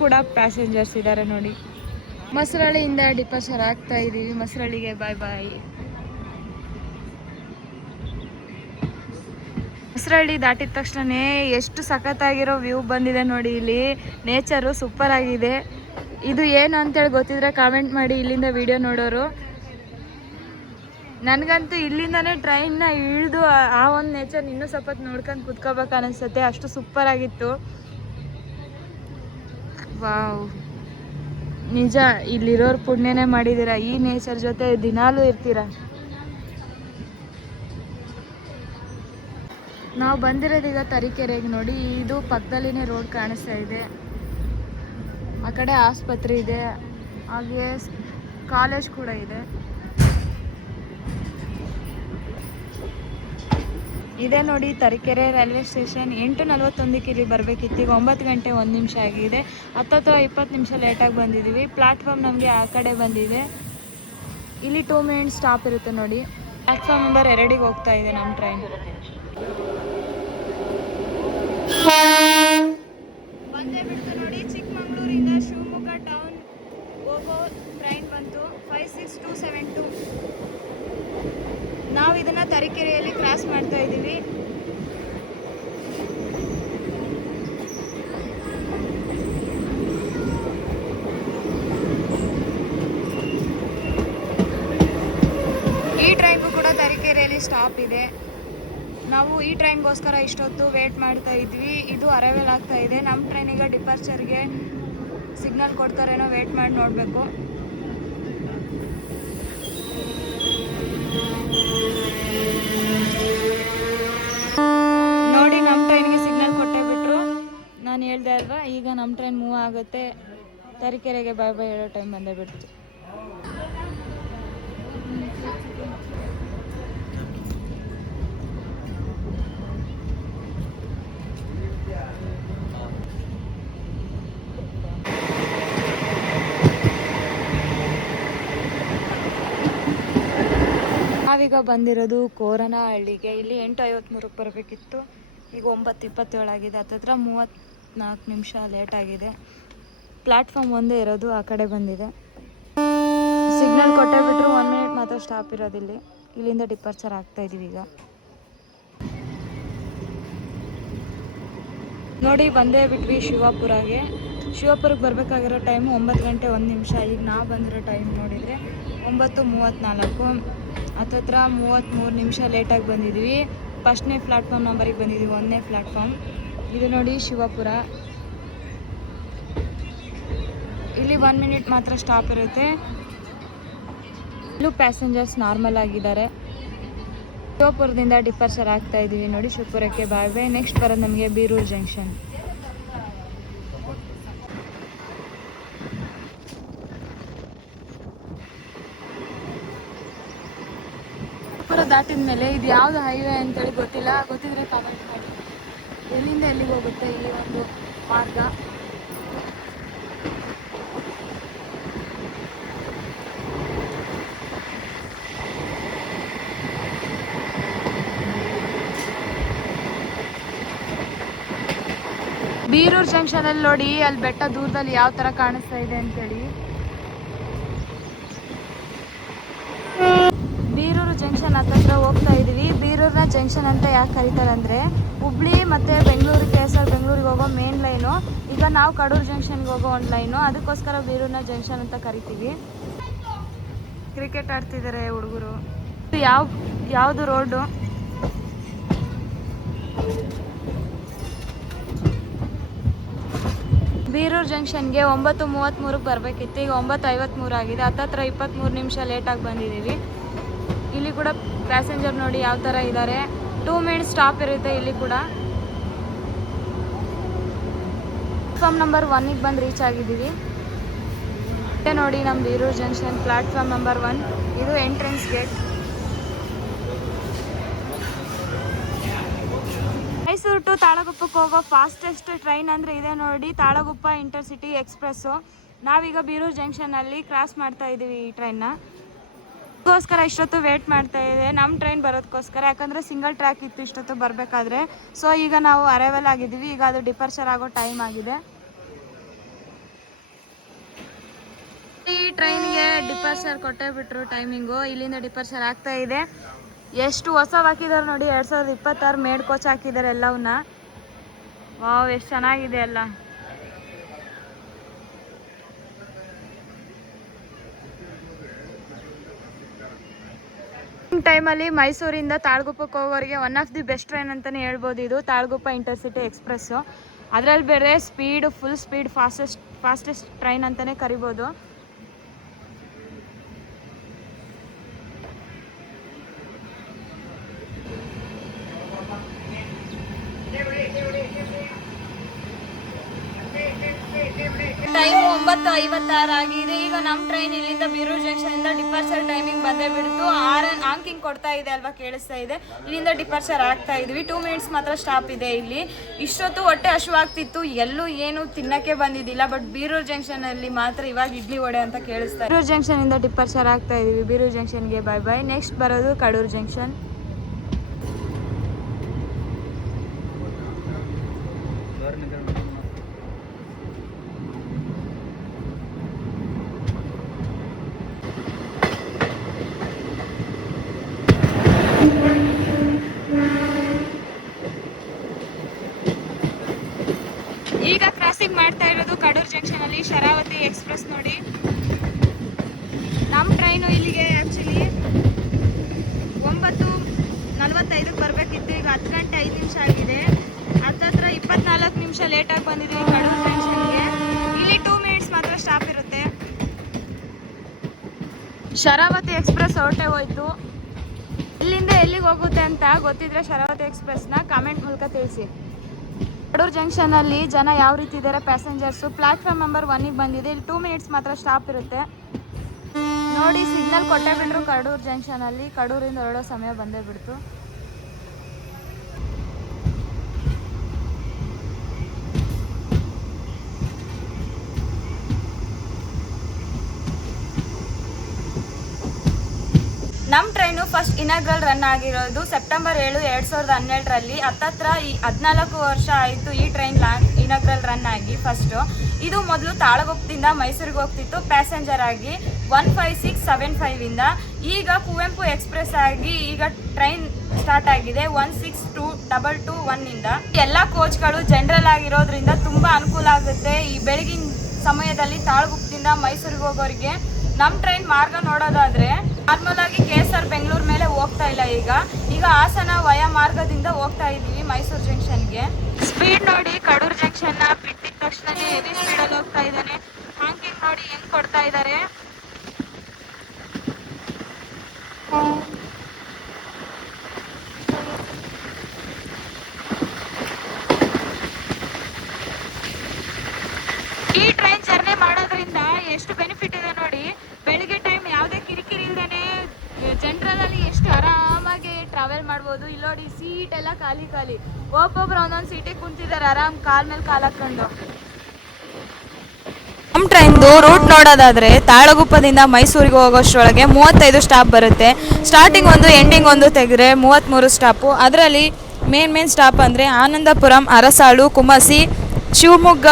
ಕೂಡ ಪ್ಯಾಸೆಂಜರ್ಸ್ ಇದ್ದಾರೆ ನೋಡಿ. ಮಸರಳ್ಳಿಯಿಂದ ಡಿಪಾರ್ಚರ್ ಆಗ್ತಾ ಇದ್ದೀವಿ. ಮಸರಳ್ಳಿಗೆ ಬಾಯ್ ಬಾಯ್. ಮಸರಳ್ಳಿ ದಾಟಿದ ತಕ್ಷಣ ಎಷ್ಟು ಸಖತ್ತಾಗಿರೋ ವ್ಯೂ ಬಂದಿದೆ ನೋಡಿ. ಇಲ್ಲಿ ನೇಚರು ಸೂಪರ್ ಆಗಿದೆ. ಇದು ಏನು ಅಂತೇಳಿ ಗೊತ್ತಿದ್ರೆ ಕಾಮೆಂಟ್ ಮಾಡಿ, ಇಲ್ಲಿಂದ ವಿಡಿಯೋ ನೋಡೋರು. ನನಗಂತೂ ಇಲ್ಲಿಂದನೇ ಟ್ರೈನ್ನ ಇಳಿದು ಆ ಒಂದು ನೇಚರ್ ಇನ್ನೂ ಸ್ವಲ್ಪ ನೋಡ್ಕೊಂಡು ಕುತ್ಕೋಬೇಕು ಅನಿಸುತ್ತೆ. ಅಷ್ಟು ಸೂಪರ್ ಆಗಿತ್ತು. ವಾವ್, ನಿಜ ಇಲ್ಲಿರೋರು ಪುಣ್ಯನೇ ಮಾಡಿದ್ದೀರಾ. ಈ ನೇಚರ್ ಜೊತೆ ದಿನಾಲೂ ಇರ್ತೀರಾ. ನಾವು ಬಂದಿರೋದೀಗ ತರೀಕೆರೆಗೆ ನೋಡಿ. ಇದು ಪಕ್ಕದಲ್ಲಿನೇ ರೋಡ್ ಕಾಣಿಸ್ತಾ ಇದೆ. ಆ ಕಡೆ ಆಸ್ಪತ್ರೆ ಇದೆ, ಹಾಗೆ ಕಾಲೇಜ್ ಕೂಡ ಇದೆ. ಇದೇ ನೋಡಿ ತರೀಕೆರೆ ರೈಲ್ವೆ ಸ್ಟೇಷನ್. 8:41ಕ್ಕೆ ಇಲ್ಲಿ ಬರಬೇಕಿತ್ತು. ಈಗ 9 ಗಂಟೆ 1 ನಿಮಿಷ ಆಗಿದೆ. 20 ನಿಮಿಷ ಲೇಟಾಗಿ ಬಂದಿದ್ದೀವಿ. ಪ್ಲ್ಯಾಟ್ಫಾರ್ಮ್ ನಮಗೆ ಆ ಕಡೆ ಬಂದಿದೆ. ಇಲ್ಲಿ 2 ಮಿನಿಟ್ಸ್ ಸ್ಟಾಪ್ ಇರುತ್ತೆ ನೋಡಿ. ಪ್ಲ್ಯಾಟ್ಫಾರ್ಮ್ ನಂಬರ್ 2ಗೆ ಹೋಗ್ತಾ ಇದೆ ನಮ್ಮ ಟ್ರೈನ್. ಬಂದೇ ಬಿಡ್ತು ನೋಡಿ. ಚಿಕ್ಕಮಗಳೂರಿಂದ ಶಿವಮೊಗ್ಗ ಟೌನ್ ಹೋಗೋ ಟ್ರೈನ್ ಬಂತು 56272. ನಾವು ಇದನ್ನು ತರೀಕೆರೆಯಲ್ಲಿ ಕ್ರಾಸ್ ಮಾಡ್ತಾ ಇದ್ದೀವಿ. ಈ ಟ್ರೈನ್ಗೂ ಕೂಡ ತರೀಕೆರೆಯಲ್ಲಿ ಸ್ಟಾಪ್ ಇದೆ. ನಾವು ಈ ಟ್ರೈನ್ಗೋಸ್ಕರ ಇಷ್ಟೊತ್ತು ವೇಟ್ ಮಾಡ್ತಾ ಇದ್ವಿ. ಇದು ಅರೈವಲ್ ಆಗ್ತಾ ಇದೆ. ನಮ್ಮ ಟ್ರೈನಿಗೆ ಡಿಪಾರ್ಚರ್ಗೆ ಸಿಗ್ನಲ್ ಕೊಡ್ತಾರೇನೋ, ವೇಟ್ ಮಾಡಿ ನೋಡಬೇಕು. ನೋಡಿ, ನಮ್ಮ ಟ್ರೈನಿಗೆ ಸಿಗ್ನಲ್ ಕೊಟ್ಟೇ ಬಿಟ್ರು. ನಾನು ಹೇಳ್ದೆ ಅಲ್ವಾ, ಈಗ ನಮ್ಮ ಟ್ರೈನ್ ಮೂವ್ ಆಗುತ್ತೆ. ತರೀಕೆರೆಗೆ ಬಾಯ್ ಬಾಯ್ ಹೇಳೋ ಟೈಮ್ ಬಂದೇ ಬಿಡ್ತು. ನಾವೀಗ ಬಂದಿರೋದು ಕೋರನಹಳ್ಳಿಗೆ. ಇಲ್ಲಿ 8:53ಕ್ಕೆ ಬರಬೇಕಿತ್ತು. ಈಗ 9:27 ಆಗಿದೆ. ಹತ್ತತ್ರ 34 ನಿಮಿಷ ಲೇಟ್ ಆಗಿದೆ. ಪ್ಲ್ಯಾಟ್ಫಾರ್ಮ್ ಒಂದೇ ಇರೋದು, ಆ ಕಡೆ ಬಂದಿದೆ. ಸಿಗ್ನಲ್ ಕೊಟ್ಟೇ ಬಿಟ್ಟರು. 1 ಮಿನಿಟ್ ಮಾತ್ರ ಸ್ಟಾಪ್ ಇರೋದಿಲ್ಲಿ. ಇಲ್ಲಿಂದ ಡಿಪಾರ್ಚರ್ ಆಗ್ತಾ ಇದೀವಿ. ಈಗ ನೋಡಿ, ಬಂದೇ ಬಿಟ್ವಿ ಶಿವಪುರಗೆ. ಶಿವಪುರಕ್ಕೆ ಬರಬೇಕಾಗಿರೋ ಟೈಮು 9 ಗಂಟೆ 1 ನಿಮಿಷ. ಈಗ ನಾವು ಬಂದಿರೋ ಟೈಮ್ ನೋಡಿದರೆ 9:34. ಹತ್ತತ್ರ 33 ನಿಮಿಷ ಲೇಟಾಗಿ ಬಂದಿದ್ವಿ. ಫಸ್ಟ್ನೇ ಪ್ಲ್ಯಾಟ್ಫಾರ್ಮ್ ನಂಬರಿಗೆ ಬಂದಿದ್ದೀವಿ, 1ನೇ ಪ್ಲ್ಯಾಟ್ಫಾರ್ಮ್. ಇದು ನೋಡಿ ಶಿವಪುರ. ಇಲ್ಲಿ 1 ಮಿನಿಟ್ ಮಾತ್ರ ಸ್ಟಾಪ್ ಇರುತ್ತೆ. ಇಲ್ಲೂ ಪ್ಯಾಸೆಂಜರ್ಸ್ ನಾರ್ಮಲ್ ಆಗಿದ್ದಾರೆ. ಶಿವಪುರದಿಂದ ಡಿಪಾರ್ಚರ್ ಆಗ್ತಾ ಇದ್ದೀವಿ ನೋಡಿ. ಶಿವಪುರಕ್ಕೆ ಬಾಯ್ ಬಾಯ್. ನೆಕ್ಸ್ಟ್ ಬರೋದು ನಮಗೆ ಬೀರೂರು ಜಂಕ್ಷನ್. ಶಿವಪುರ ದಾಟಿದ ಮೇಲೆ ಇದು ಯಾವುದು ಹೈವೇ ಅಂತೇಳಿ ಗೊತ್ತಿಲ್ಲ. ಗೊತ್ತಿದ್ರೆ ಕಾಮೆಂಟ್ ಮಾಡಿ. ಎಲ್ಲಿಂದ ಎಲ್ಲಿಗೆ ಹೋಗುತ್ತೆ ಈ ಒಂದು ಮಾರ್ಗ? ಬೀರೂರು ಜಂಕ್ಷನಲ್ಲಿ ನೋಡಿ, ಅಲ್ಲಿ ಬೆಟ್ಟ ದೂರದಲ್ಲಿ ಯಾವ ಥರ ಕಾಣಿಸ್ತಾ ಇದೆ ಅಂತೇಳಿ. ಬೀರೂರು ಜಂಕ್ಷನ್ ಹತ್ತತ್ರ ಹೋಗ್ತಾ ಇದ್ದೀವಿ. ಬೀರೂರಿನ ಜಂಕ್ಷನ್ ಅಂತ ಯಾಕೆ ಕರೀತಾರೆ ಅಂದರೆ, ಹುಬ್ಳಿ ಮತ್ತು ಬೆಂಗಳೂರು KSR ಬೆಂಗಳೂರಿಗೆ ಹೋಗೋ ಮೇನ್ ಲೈನು. ಈಗ ನಾವು ಕಡೂರು ಜಂಕ್ಷನ್ಗೆ ಹೋಗೋ ಒಂದು ಲೈನು, ಅದಕ್ಕೋಸ್ಕರ ಬೀರೂರಿನ ಜಂಕ್ಷನ್ ಅಂತ ಕರಿತೀವಿ. ಕ್ರಿಕೆಟ್ ಆಡ್ತಿದ್ದಾರೆ ಹುಡುಗರು. ಯಾವುದು ರೋಡು? ಬೀರೂರು ಜಂಕ್ಷನ್ಗೆ 9:33 ಬರಬೇಕಿತ್ತು, ಈಗ 9:53 ಆಗಿದೆ. ಹತ್ತತ್ರ 23 ನಿಮಿಷ ಲೇಟಾಗಿ ಬಂದಿದ್ದೀವಿ. ಇಲ್ಲಿ ಕೂಡ ಪ್ಯಾಸೆಂಜರ್ ನೋಡಿ ಯಾವ ಥರ ಇದ್ದಾರೆ. 2 ಮಿನಿಟ್ಸ್ ಸ್ಟಾಪ್ ಇರುತ್ತೆ ಇಲ್ಲಿ ಕೂಡ. ಪ್ಲಾಟ್ಫಾರ್ಮ್ ನಂಬರ್ 1ಗೆ ಬಂದು ರೀಚ್ ಆಗಿದ್ದೀವಿ. ಮತ್ತೆ ನೋಡಿ ನಮ್ಮ ಬೀರೂರು ಜಂಕ್ಷನ್ ಪ್ಲಾಟ್ಫಾರ್ಮ್ ನಂಬರ್ 1. ಇದು ಎಂಟ್ರೆನ್ಸ್ ಗೇಟ್. ಮೈಸೂರು ಟು ತಾಳಗುಪ್ಪಕ್ಕೆ ಹೋಗೋ ಫಾಸ್ಟೆಸ್ಟ್ ಟ್ರೈನ್ ಅಂದರೆ ಇದೆ ನೋಡಿ, ತಾಳಗುಪ್ಪ ಇಂಟರ್ಸಿಟಿ ಎಕ್ಸ್ಪ್ರೆಸ್ಸು. ನಾವೀಗ ಬೀರೂರು ಜಂಕ್ಷನಲ್ಲಿ ಕ್ರಾಸ್ ಮಾಡ್ತಾ ಇದ್ದೀವಿ ಈ ಟ್ರೈನ್ನ. ಅದಕ್ಕೋಸ್ಕರ ಇಷ್ಟೊತ್ತು ವೇಟ್ ಮಾಡ್ತಾ ಇದೆ ನಮ್ಮ ಟ್ರೈನ್ ಬರೋದಕ್ಕೋಸ್ಕರ, ಯಾಕಂದರೆ ಸಿಂಗಲ್ ಟ್ರ್ಯಾಕ್ ಇತ್ತು ಇಷ್ಟೊತ್ತು ಬರಬೇಕಾದ್ರೆ. ಸೊ ಈಗ ನಾವು ಅರೈವಲ್ ಆಗಿದ್ದೀವಿ, ಈಗ ಅದು ಡಿಪಾರ್ಚರ್ ಆಗೋ ಟೈಮ್ ಆಗಿದೆ. ಈ ಟ್ರೈನ್ಗೆ ಡಿಪಾರ್ಚರ್ ಕೊಟ್ಟೇ ಬಿಟ್ರು ಟೈಮಿಂಗು. ಇಲ್ಲಿಂದ ಡಿಪಾರ್ಚರ್ ಆಗ್ತಾ ಇದೆ. ಎಷ್ಟು ಹೊಸ ಹಾಕಿದ್ದಾರೆ ನೋಡಿ, 2026 ಮೇಡ್ ಕೋಚ್ ಹಾಕಿದ್ದಾರೆ ಎಲ್ಲವನ್ನ. ವಾವ್, ಎಷ್ಟು ಚೆನ್ನಾಗಿದೆ ಅಲ್ಲ. ಟೈಮಲ್ಲಿ ಮೈಸೂರಿಂದ ತಾಳಗುಪ್ಪಕ್ಕೆ ಹೋಗೋರಿಗೆ one of the best train ಅಂತಲೇ ಹೇಳ್ಬೋದು ಇದು, ತಾಳಗುಪ್ಪ ಇಂಟರ್ಸಿಟಿ ಎಕ್ಸ್ಪ್ರೆಸ್ಸು. ಅದರಲ್ಲಿ ಬೇರೆ speed, full speed, fastest train ಅಂತಲೇ ಕರಿಬೋದು. ಟೈಮು 9:56 ಆಗಿದೆ. ಈಗ ನಮ್ಮ ಟ್ರೈನ್ ಇಲ್ಲಿಂದ ಬೀರೂರು ಜಂಕ್ಷನಿಂದ ಡಿಪಾರ್ಚರ್ ಟೈಮಿಂಗ್ ಬಂದೇ ಬಿಡ್ತು. ಆಂಕಿಂಗ್ ಕೊಡ್ತಾ ಇದೆ ಅಲ್ವಾ, ಕೇಳಿಸ್ತಾ ಇದೆ. ಇಲ್ಲಿಂದ ಡಿಪಾರ್ಚರ್ ಆಗ್ತಾ ಇದ್ವಿ. 2 ಮಿನಿಟ್ಸ್ ಮಾತ್ರ ಸ್ಟಾಪ್ ಇದೆ ಇಲ್ಲಿ. ಇಷ್ಟೊತ್ತು ಹೊಟ್ಟೆ ಹಶುವಾಗ್ತಿತ್ತು, ಎಲ್ಲೂ ಏನು ತಿನ್ನಕ್ಕೆ ಬಂದಿದ್ದಿಲ್ಲ. ಬಟ್ ಬೀರೂರು ಜಂಕ್ಷನಲ್ಲಿ ಮಾತ್ರ ಇವಾಗ ಇಡ್ಲಿ ವಡೆ ಅಂತ ಕೇಳಿಸ್ತಾ ಇದೆ. ಬೀರೂರು ಜಂಕ್ಷನಿಂದ ಡಿಪಾರ್ಚರ್ ಆಗ್ತಾ ಇದೀವಿ. ಬೀರೂರು ಜಂಕ್ಷನ್ಗೆ ಬಾಯ್ ಬಾಯ್. ನೆಕ್ಸ್ಟ್ ಬರೋದು ಕಡೂರು ಜಂಕ್ಷನ್. ಈಗ ಕ್ರಾಸಿಂಗ್ ಮಾಡ್ತಾ ಇರೋದು ಕಡೂರು ಜಂಕ್ಷನ್ ಅಲ್ಲಿ ಶರಾವತಿ ಎಕ್ಸ್ಪ್ರೆಸ್ ನೋಡಿ. ನಮ್ಮ ಟ್ರೈನು ಇಲ್ಲಿಗೆ ಆ್ಯಕ್ಚುಲಿ 9:45 ಬರಬೇಕಿತ್ತು, ಈಗ 10 ಗಂಟೆ 5 ನಿಮಿಷ ಆಗಿದೆ. ಹತ್ತತ್ರ 24 ನಿಮಿಷ ಲೇಟಾಗಿ ಬಂದಿದ್ದೀವಿ ಕಡೂರು ಜಂಕ್ಷನ್ಗೆ. ಇಲ್ಲಿ 2 ಮಿನಿಟ್ಸ್ ಮಾತ್ರ ಸ್ಟಾಪ್ ಇರುತ್ತೆ. ಶರಾವತಿ ಎಕ್ಸ್ಪ್ರೆಸ್ ಹೊರಟೆ ಹೋಯ್ತು. ಇಲ್ಲಿಂದ ಎಲ್ಲಿಗೆ ಹೋಗುತ್ತೆ ಅಂತ ಗೊತ್ತಿದ್ರೆ ಶರಾವತಿ ಎಕ್ಸ್ಪ್ರೆಸ್ನ ಕಾಮೆಂಟ್ ಮೂಲಕ ತಿಳಿಸಿ. ಕಡೂರು ಜಂಕ್ಷನಲ್ಲಿ ಜನ ಯಾವ ರೀತಿ ಇದ್ದಾರೆ ಪ್ಯಾಸೆಂಜರ್ಸು. ಪ್ಲಾಟ್ಫಾರ್ಮ್ ನಂಬರ್ 1ಗೆ ಬಂದಿದೆ. ಇಲ್ಲಿ 2 ಮಿನಿಟ್ಸ್ ಮಾತ್ರ ಸ್ಟಾಪ್ ಇರುತ್ತೆ ನೋಡಿ. ಸಿಗ್ನಲ್ ಕೊಟ್ಟೇ ಬಿಟ್ರು ಕಡೂರು ಜಂಕ್ಷನಲ್ಲಿ. ಕಡೂರಿಂದ ಹೊರಡೋ ಸಮಯ ಬಂದೇ ಬಿಡ್ತು. ನಮ್ಮ ಟ್ರೈನು ಫಸ್ಟ್ ಇನಾಗ್ರಲ್ ರನ್ ಆಗಿರೋದು ಸೆಪ್ಟೆಂಬರ್ 7, 2012ರಲ್ಲಿ. ಹತ್ತತ್ರ 14 ವರ್ಷ ಆಯಿತು ಈ ಟ್ರೈನ್ ಇನಾಗ್ರಲ್ ರನ್ ಆಗಿ. ಫಸ್ಟು ಇದು ಮೊದಲು ತಾಳಗುಪ್ಪದಿಂದ ಮೈಸೂರಿಗೆ ಹೋಗ್ತಿತ್ತು ಪ್ಯಾಸೆಂಜರ್ ಆಗಿ 15675ಇಂದ. ಈಗ ಕುವೆಂಪು ಎಕ್ಸ್ಪ್ರೆಸ್ ಆಗಿ ಈಗ ಟ್ರೈನ್ ಸ್ಟಾರ್ಟ್ ಆಗಿದೆ 16221ಇಂದ. ಎಲ್ಲ ಕೋಚ್ಗಳು ಜನರಲ್ ಆಗಿರೋದ್ರಿಂದ ತುಂಬ ಅನುಕೂಲ ಆಗುತ್ತೆ ಈ ಬೆಳಗಿನ ಸಮಯದಲ್ಲಿ ತಾಳಗುಪ್ಪದಿಂದ ಮೈಸೂರಿಗೆ ಹೋಗೋರಿಗೆ. ನಮ್ಮ ಟ್ರೈನ್ ಮಾರ್ಗ ನೋಡೋದಾದ್ರೆ ನಾರ್ಮಲ್ ಆಗಿ KSR ಬೆಂಗಳೂರು ಮೇಲೆ ಹೋಗ್ತಾ ಇಲ್ಲ. ಈಗ ಹಾಸನ ವಯ ಮಾರ್ಗದಿಂದ ಹೋಗ್ತಾ ಇದ್ದೀವಿ ಮೈಸೂರು ಜಂಕ್ಷನ್ಗೆ. ಸ್ಪೀಡ್ ನೋಡಿ, ಕಡೂರು ಜಂಕ್ಷನ್ನ ಬಿಟ್ಟಿದ ತಕ್ಷಣ ಹೆವಿ ಸ್ಪೀಡಲ್ಲಿ ಹೋಗ್ತಾ ಇದ್ದಾನೆ. ಹಾಂಕಿಂಗ್ ನೋಡಿ ಹೆಂಗ್ ಕೊಡ್ತಾ ಇದ್ದಾರೆ. ಈ ಟ್ರೈನ್ ಜರ್ನಿ ಮಾಡೋದ್ರಿಂದ ಎಷ್ಟು ಬೆನಿಫಿಟ್ ಇದೆ ನೋಡಿ. ಬೆಳಿಗ್ಗೆ ಟೈಮ್ ಯಾವುದೇ ಕಿರಿಕಿರಿ ಇಲ್ದೇನೆ ಜನರಲ್ ಅಲ್ಲಿ ಎಷ್ಟು ಆರಾಮಾಗಿ ಟ್ರಾವೆಲ್ ಮಾಡ್ಬೋದು. ಇಲ್ಲಿ ನೋಡಿ ಸೀಟ್ ಎಲ್ಲ ಖಾಲಿ ಖಾಲಿ, ಒಬ್ಬೊಬ್ರು ಒಂದೊಂದು ಸೀಟಿಗೆ ಕುಂತಿದ್ದಾರೆ ಆರಾಮ್ ಕಾಲ್ ಮೇಲೆ ಕಾಲ್ ಹಾಕೊಂಡು. ನಮ್ಮ ಟ್ರೈನ್ದು ರೂಟ್ ನೋಡೋದಾದ್ರೆ ತಾಳಗುಪ್ಪದಿಂದ ಮೈಸೂರಿಗೆ ಹೋಗೋಷ್ಟರೊಳಗೆ 35 ಸ್ಟಾಪ್ ಬರುತ್ತೆ. ಸ್ಟಾರ್ಟಿಂಗ್ ಒಂದು ಎಂಡಿಂಗ್ ಒಂದು ತೆಗೆದ್ರೆ 33 ಸ್ಟಾಪು. ಅದರಲ್ಲಿ ಮೇನ್ ಸ್ಟಾಪ್ ಅಂದರೆ Anandapuram, Arasalu, Kumsi, Shivamogga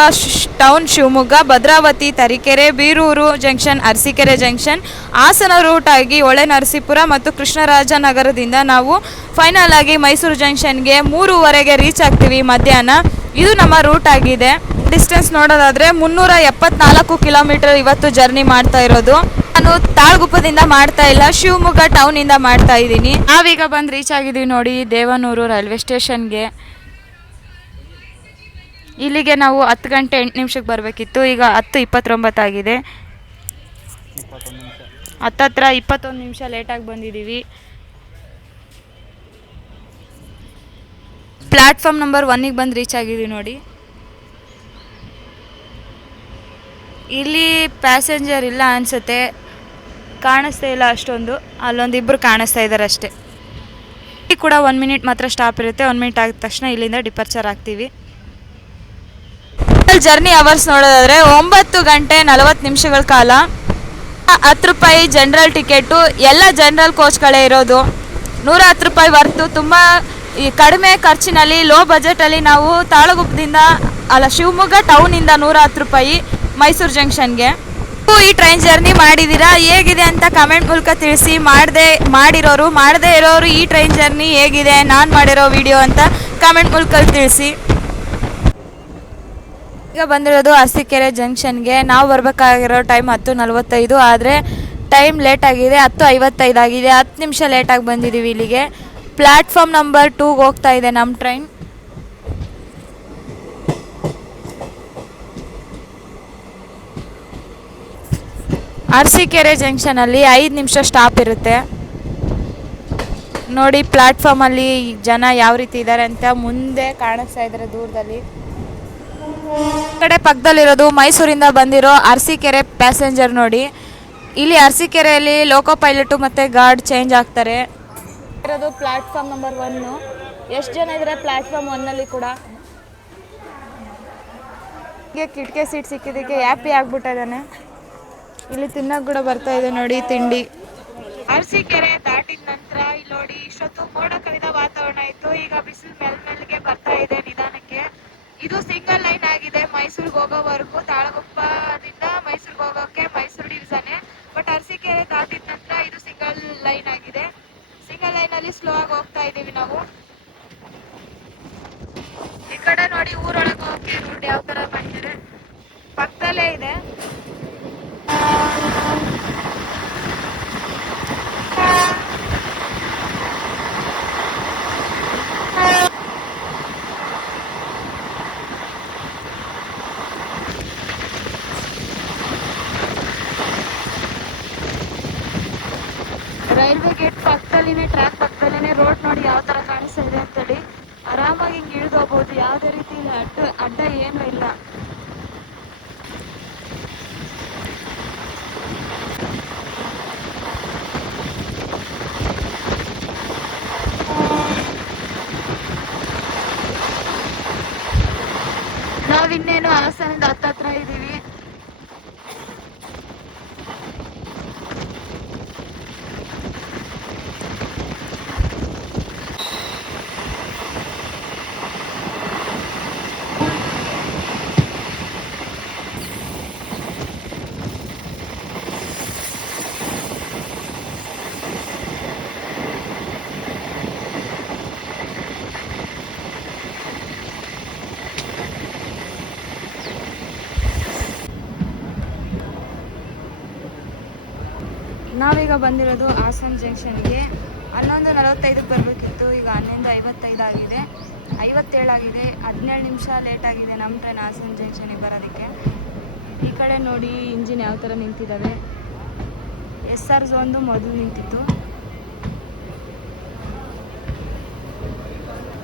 town, Shivamogga, Bhadravati, Tarikere, Birur junction, Arsikere junction, Hassan route ಆಗಿ ಹೊಳೆನರಸೀಪುರ ಮತ್ತು ಕೃಷ್ಣರಾಜನಗರದಿಂದ ನಾವು ಫೈನಲ್ ಆಗಿ ಮೈಸೂರು ಜಂಕ್ಷನ್ಗೆ 3:15ಗೆ ರೀಚ್ ಆಗ್ತೀವಿ ಮಧ್ಯಾಹ್ನ. ಇದು ನಮ್ಮ ರೂಟ್ ಆಗಿದೆ. ಡಿಸ್ಟೆನ್ಸ್ ನೋಡೋದಾದರೆ 374 ಕಿಲೋಮೀಟರ್ ಇವತ್ತು ಜರ್ನಿ ಮಾಡ್ತಾ ಇರೋದು. ನಾನು ತಾಳಗುಪ್ಪದಿಂದ ಮಾಡ್ತಾ ಇಲ್ಲ, ಶಿವಮೊಗ್ಗ ಟೌನಿಂದ ಮಾಡ್ತಾ ಇದ್ದೀನಿ. ನಾವೀಗ ಬಂದು ರೀಚ್ ಆಗಿದ್ದೀವಿ ನೋಡಿ ದೇವನೂರು ರೈಲ್ವೆ ಸ್ಟೇಷನ್ಗೆ. ಇಲ್ಲಿಗೆ ನಾವು 10 ಗಂಟೆ 8 ನಿಮಿಷಕ್ಕೆ ಬರಬೇಕಿತ್ತು, ಈಗ 10:29 ಆಗಿದೆ. ಹತ್ತತ್ರ 21 ನಿಮಿಷ ಲೇಟಾಗಿ ಬಂದಿದ್ದೀವಿ. ಪ್ಲ್ಯಾಟ್ಫಾರ್ಮ್ ನಂಬರ್ 1ಗೆ ಬಂದು ರೀಚ್ ಆಗಿದ್ದೀವಿ ನೋಡಿ. ಇಲ್ಲಿ ಪ್ಯಾಸೆಂಜರ್ ಇಲ್ಲ ಅನಿಸುತ್ತೆ, ಕಾಣಿಸ್ತಾ ಇಲ್ಲ ಅಷ್ಟೊಂದು. ಅಲ್ಲೊಂದಿಬ್ಬರು ಕಾಣಿಸ್ತಾ ಇದ್ದಾರೆ ಅಷ್ಟೇ. ಇಲ್ಲಿ ಕೂಡ 1 ಮಿನಿಟ್ ಮಾತ್ರ ಸ್ಟಾಪ್ ಇರುತ್ತೆ. 1 ಮಿನಿಟ್ ಆಗಿದ ತಕ್ಷಣ ಇಲ್ಲಿಂದ ಡಿಪಾರ್ಚರ್ ಆಗ್ತೀವಿ. ಜರ್ನಿ ಅವರ್ಸ್ ನೋಡೋದಾದರೆ 9 ಗಂಟೆ 40 ನಿಮಿಷಗಳ ಕಾಲ. 10 ರೂಪಾಯಿ ಜನರಲ್ ಟಿಕೆಟು, ಎಲ್ಲ ಜನರಲ್ ಕೋಚ್ಗಳೇ ಇರೋದು. 110 ರೂಪಾಯಿ ವರ್ತು. ತುಂಬ ಕಡಿಮೆ ಖರ್ಚಿನಲ್ಲಿ, ಲೋ ಬಜೆಟಲ್ಲಿ ನಾವು ತಾಳಗುಪ್ಪದಿಂದ ಶಿವಮೊಗ್ಗ ಟೌನಿಂದ 110 ರೂಪಾಯಿ ಮೈಸೂರು ಜಂಕ್ಷನ್ಗೆ. ಈ ಟ್ರೈನ್ ಜರ್ನಿ ಮಾಡಿದ್ದೀರಾ, ಹೇಗಿದೆ ಅಂತ ಕಮೆಂಟ್ ಮೂಲಕ ತಿಳಿಸಿ. ಮಾಡದೇ ಇರೋರು ಈ ಟ್ರೈನ್ ಜರ್ನಿ ಹೇಗಿದೆ, ನಾನು ಮಾಡಿರೋ ವಿಡಿಯೋ ಅಂತ ಕಮೆಂಟ್ ಮೂಲಕ ತಿಳಿಸಿ. ಈಗ ಬಂದಿರೋದು ಅರಸೀಕೆರೆ ಜಂಕ್ಷನ್ಗೆ. ನಾವು ಬರಬೇಕಾಗಿರೋ ಟೈಮ್ 10:45, ಆದರೆ ಟೈಮ್ ಲೇಟ್ ಆಗಿದೆ, 10:55 ಆಗಿದೆ. 10 ನಿಮಿಷ ಲೇಟಾಗಿ ಬಂದಿದ್ದೀವಿ ಇಲ್ಲಿಗೆ. ಪ್ಲ್ಯಾಟ್ಫಾರ್ಮ್ ನಂಬರ್ 2ಗೆ ಹೋಗ್ತಾ ಇದೆ ನಮ್ಮ ಟ್ರೈನ್. ಅರಸೀಕೆರೆ ಜಂಕ್ಷನಲ್ಲಿ 5 ನಿಮಿಷ ಸ್ಟಾಪ್ ಇರುತ್ತೆ ನೋಡಿ. ಪ್ಲ್ಯಾಟ್ಫಾರ್ಮಲ್ಲಿ ಜನ ಯಾವ ರೀತಿ ಇದ್ದಾರೆ ಅಂತ ಮುಂದೆ ಕಾಣಿಸ್ತಾ ಇದ್ದಾರೆ ದೂರದಲ್ಲಿ. ಕಡೆ ಪಕ್ಕದಲ್ಲಿರೋದು ಮೈಸೂರಿಂದ ಬಂದಿರೋ ಅರಸೀಕೆರೆ ಪ್ಯಾಸೆಂಜರ್ ನೋಡಿ. ಇಲ್ಲಿ ಅರಸೀಕೆರೆಯಲ್ಲಿ ಲೋಕೋ ಪೈಲಟು ಮತ್ತು ಗಾರ್ಡ್ ಚೇಂಜ್ ಆಗ್ತಾರೆ. ಇರೋದು ಪ್ಲ್ಯಾಟ್ಫಾರ್ಮ್ ನಂಬರ್ 1. ಎಷ್ಟು ಜನ ಇದ್ದಾರೆ ಪ್ಲ್ಯಾಟ್ಫಾರ್ಮ್ 1ನಲ್ಲಿ ಕೂಡ. ಹೀಗೆ ಕಿಟಕಿ ಸೀಟ್ ಸಿಕ್ಕಿದ್ದಕ್ಕೆ ಹ್ಯಾಪಿ ಆಗ್ಬಿಟ್ಟಿದ್ದಾನೆ. ಇಲ್ಲಿ ತಿನ್ನೋಕೆ ಕೂಡ ಬರ್ತಾ ಇದೆ ನೋಡಿ ತಿಂಡಿ. ಅರಸೀಕೆರೆ ದಾಟಿದ ನಂತರ ಇಲ್ಲಿ ನೋಡಿ ಇಷ್ಟೊತ್ತು ಮೋಡ ಕವಿದ ವಾತಾವರಣ ಇತ್ತು. ಈಗ ಬಿಸಿಲು ಮೇಲ್ಮೆಲ್ಗೆ ಬರ್ತಾ ಇದೆ ನಿಧಾನಕ್ಕೆ. ಇದು ಸಿಂಗಲ್ ಲೈನ್ ಆಗಿದೆ ಮೈಸೂರಿಗೆ ಹೋಗೋವರೆಗೂ. ತಾಳಗುಪ್ಪದಿಂದ ಮೈಸೂರಿಗೆ ಹೋಗೋಕ್ಕೆ ಮೈಸೂರು ಡಿವಿಷನ್. ಬಟ್ ಅರಸೀಕೆರೆ ದಾಟಿದ ನಂತರ ಇದು ಸಿಂಗಲ್ ಲೈನ್ ಆಗಿದೆ. ಸಿಂಗಲ್ ಲೈನಲ್ಲಿ ಸ್ಲೋ ಆಗಿ ಹೋಗ್ತಾ ಇದ್ದೀವಿ ನಾವು. ಈ ಕಡೆ ನೋಡಿ ಊರೊಳಗೆ ಹೋಗಿ ರೂಟ್ ಯಾವ ಥರ ಬಂದಿದೆ, ಪಕ್ಕದಲ್ಲೇ ಇದೆ. ರೈಲ್ವೆ ಗೇಟ್ ಪಕ್ಕದಲ್ಲಿನೇ, ಟ್ರ್ಯಾಕ್ ಪಕ್ಕದಲ್ಲಿನೇ ರೋಡ್ ನೋಡಿ ಯಾವ ಥರ ಕಾಣಿಸ್ತಾ ಇದೆ ಅಂತೇಳಿ. ಆರಾಮಾಗಿ ಹಿಂಗೆ ಇಳಿದು ಹೋಗ್ಬೋದು, ಯಾವುದೇ ರೀತಿ ಅಡ್ಡ ಏನೂ ಇಲ್ಲ. ನಾವಿನ್ನೇನು ಹಾಸನದಿಂದ ಹತ್ತತ್ರ ಇದ್ದೀವಿ. ನಾವೀಗ ಬಂದಿರೋದು ಹಾಸನ ಜಂಕ್ಷನ್ಗೆ. 11:45ಕ್ಕೆ ಬರಬೇಕಿತ್ತು, ಈಗ 11:55 ಆಗಿದೆ, 57 ಆಗಿದೆ. 17 ನಿಮಿಷ ಲೇಟ್ ಆಗಿದೆ ನಮ್ಮ ಟ್ರೈನ್ ಹಾಸನ ಜಂಕ್ಷನಿಗೆ ಬರೋದಕ್ಕೆ. ಈ ಕಡೆ ನೋಡಿ ಇಂಜಿನ್ ಯಾವ ಥರ ನಿಂತಿದ್ದಾವೆ. SR ಝೋನ್ದು ಮೊದಲು ನಿಂತಿತ್ತು.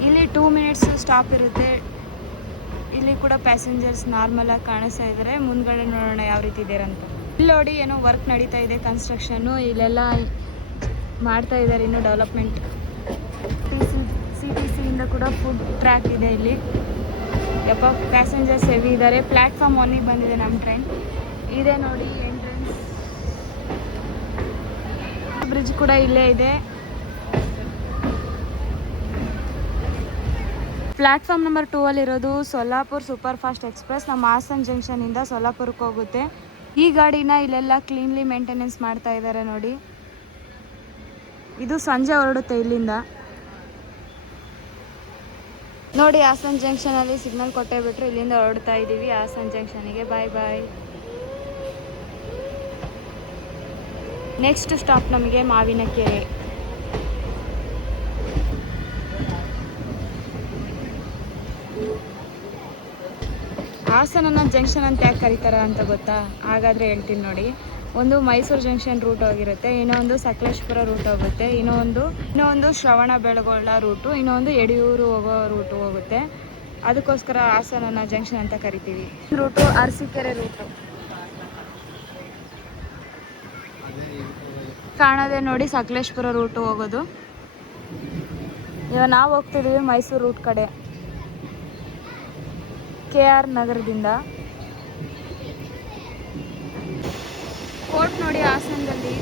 ಇಲ್ಲಿ 2 ಮಿನಿಟ್ಸ್ ಸ್ಟಾಪ್ ಇರುತ್ತೆ. ಇಲ್ಲಿ ಕೂಡ ಪ್ಯಾಸೆಂಜರ್ಸ್ ನಾರ್ಮಲಾಗಿ ಕಾಣಿಸ್ತಾ ಇದ್ದಾರೆ. ಮುಂದ್ಗಡೆ ನೋಡೋಣ ಯಾವ ರೀತಿ ಇದ್ದಾರೆ ಅಂತ. ಇಲ್ಲಿ ನೋಡಿ ಏನೋ ವರ್ಕ್ ನಡೀತಾ ಇದೆ, ಕನ್ಸ್ಟ್ರಕ್ಷನ್ನು. ಇಲ್ಲೆಲ್ಲ ಮಾಡ್ತಾ ಇದ್ದಾರೆ ಇನ್ನೂ ಡೆವಲಪ್ಮೆಂಟ್. CTC ಕೂಡ ಫುಡ್ ಟ್ರ್ಯಾಕ್ ಇದೆ ಇಲ್ಲಿ. ಯಪ್ಪ ಪ್ಯಾಸೆಂಜರ್ಸ್ ಹೆವಿ ಇದ್ದಾರೆ. ಪ್ಲ್ಯಾಟ್ಫಾರ್ಮ್ 1ಗೆ ಬಂದಿದೆ ನಮ್ಮ ಟ್ರೈನ್. ಇದೆ ನೋಡಿ ಎಂಟ್ರೆನ್ಸ್. ಬ್ರಿಡ್ಜ್ ಕೂಡ ಇಲ್ಲೇ ಇದೆ. ಪ್ಲ್ಯಾಟ್ಫಾರ್ಮ್ ನಂಬರ್ 2ಅಲ್ಲಿರೋದು ಸೊಲ್ಲಾಪುರ್ ಸೂಪರ್ ಫಾಸ್ಟ್ ಎಕ್ಸ್ಪ್ರೆಸ್. ನಮ್ಮ ಹಾಸನ ಜಂಕ್ಷನಿಂದ ಸೊಲ್ಲಾಪುರಕ್ಕೆ ಹೋಗುತ್ತೆ. ಈ ಗಾಡಿನ ಇಲ್ಲೆಲ್ಲ ಕ್ಲೀನ್ಲಿ ಮೇಂಟೆನೆನ್ಸ್ ಮಾಡ್ತಾ ಇದ್ದಾರೆ ನೋಡಿ. ಇದು ಸಂಜೆ ಹೊರಡುತ್ತೆ ಇಲ್ಲಿಂದ ನೋಡಿ. ಹಾಸನ ಜಂಕ್ಷನಲ್ಲಿ ಸಿಗ್ನಲ್ ಕೊಟ್ಟೇ ಬಿಟ್ರು ಇಲ್ಲಿಂದ ಹೊರಡ್ತಾ ಇದ್ದೀವಿ ಹಾಸನ ಜಂಕ್ಷನಿಗೆ. ಬಾಯ್ ಬಾಯ್. ನೆಕ್ಸ್ಟ್ ಸ್ಟಾಪ್ ನಮಗೆ ಮಾವಿನಕೆರೆ. ಹಾಸನನ ಜಂಕ್ಷನ್ ಅಂತ ಯಾಕೆ ಕರೀತಾರೆ ಅಂತ ಗೊತ್ತಾ? ಹಾಗಾದರೆ ಹೇಳ್ತೀನಿ ನೋಡಿ. ಒಂದು ಮೈಸೂರು ಜಂಕ್ಷನ್ ರೂಟ್ ಹೋಗಿರುತ್ತೆ, ಇನ್ನೊಂದು ಸಕಲೇಶಪುರ ರೂಟ್ ಹೋಗುತ್ತೆ, ಇನ್ನೊಂದು ಶ್ರವಣ ಬೆಳಗೊಳ ರೂಟು, ಇನ್ನೊಂದು ಯಡಿಯೂರು ಹೋಗೋ ರೂಟು ಹೋಗುತ್ತೆ. ಅದಕ್ಕೋಸ್ಕರ ಹಾಸನನ ಜಂಕ್ಷನ್ ಅಂತ ಕರಿತೀವಿ. ರೂಟು ಅರಸೀಕೆರೆ ರೂಟು ಕಾಣದೆ ನೋಡಿ, ಸಕಲೇಶಪುರ ರೂಟು ಹೋಗೋದು. ಇವಾಗ ನಾವು ಹೋಗ್ತಿದ್ದೀವಿ ಮೈಸೂರು ರೂಟ್ ಕಡೆ, KR ನಗರದಿಂದ. ಕೋರ್ಟ್ ನೋಡಿ ಹಾಸನದಲ್ಲಿ.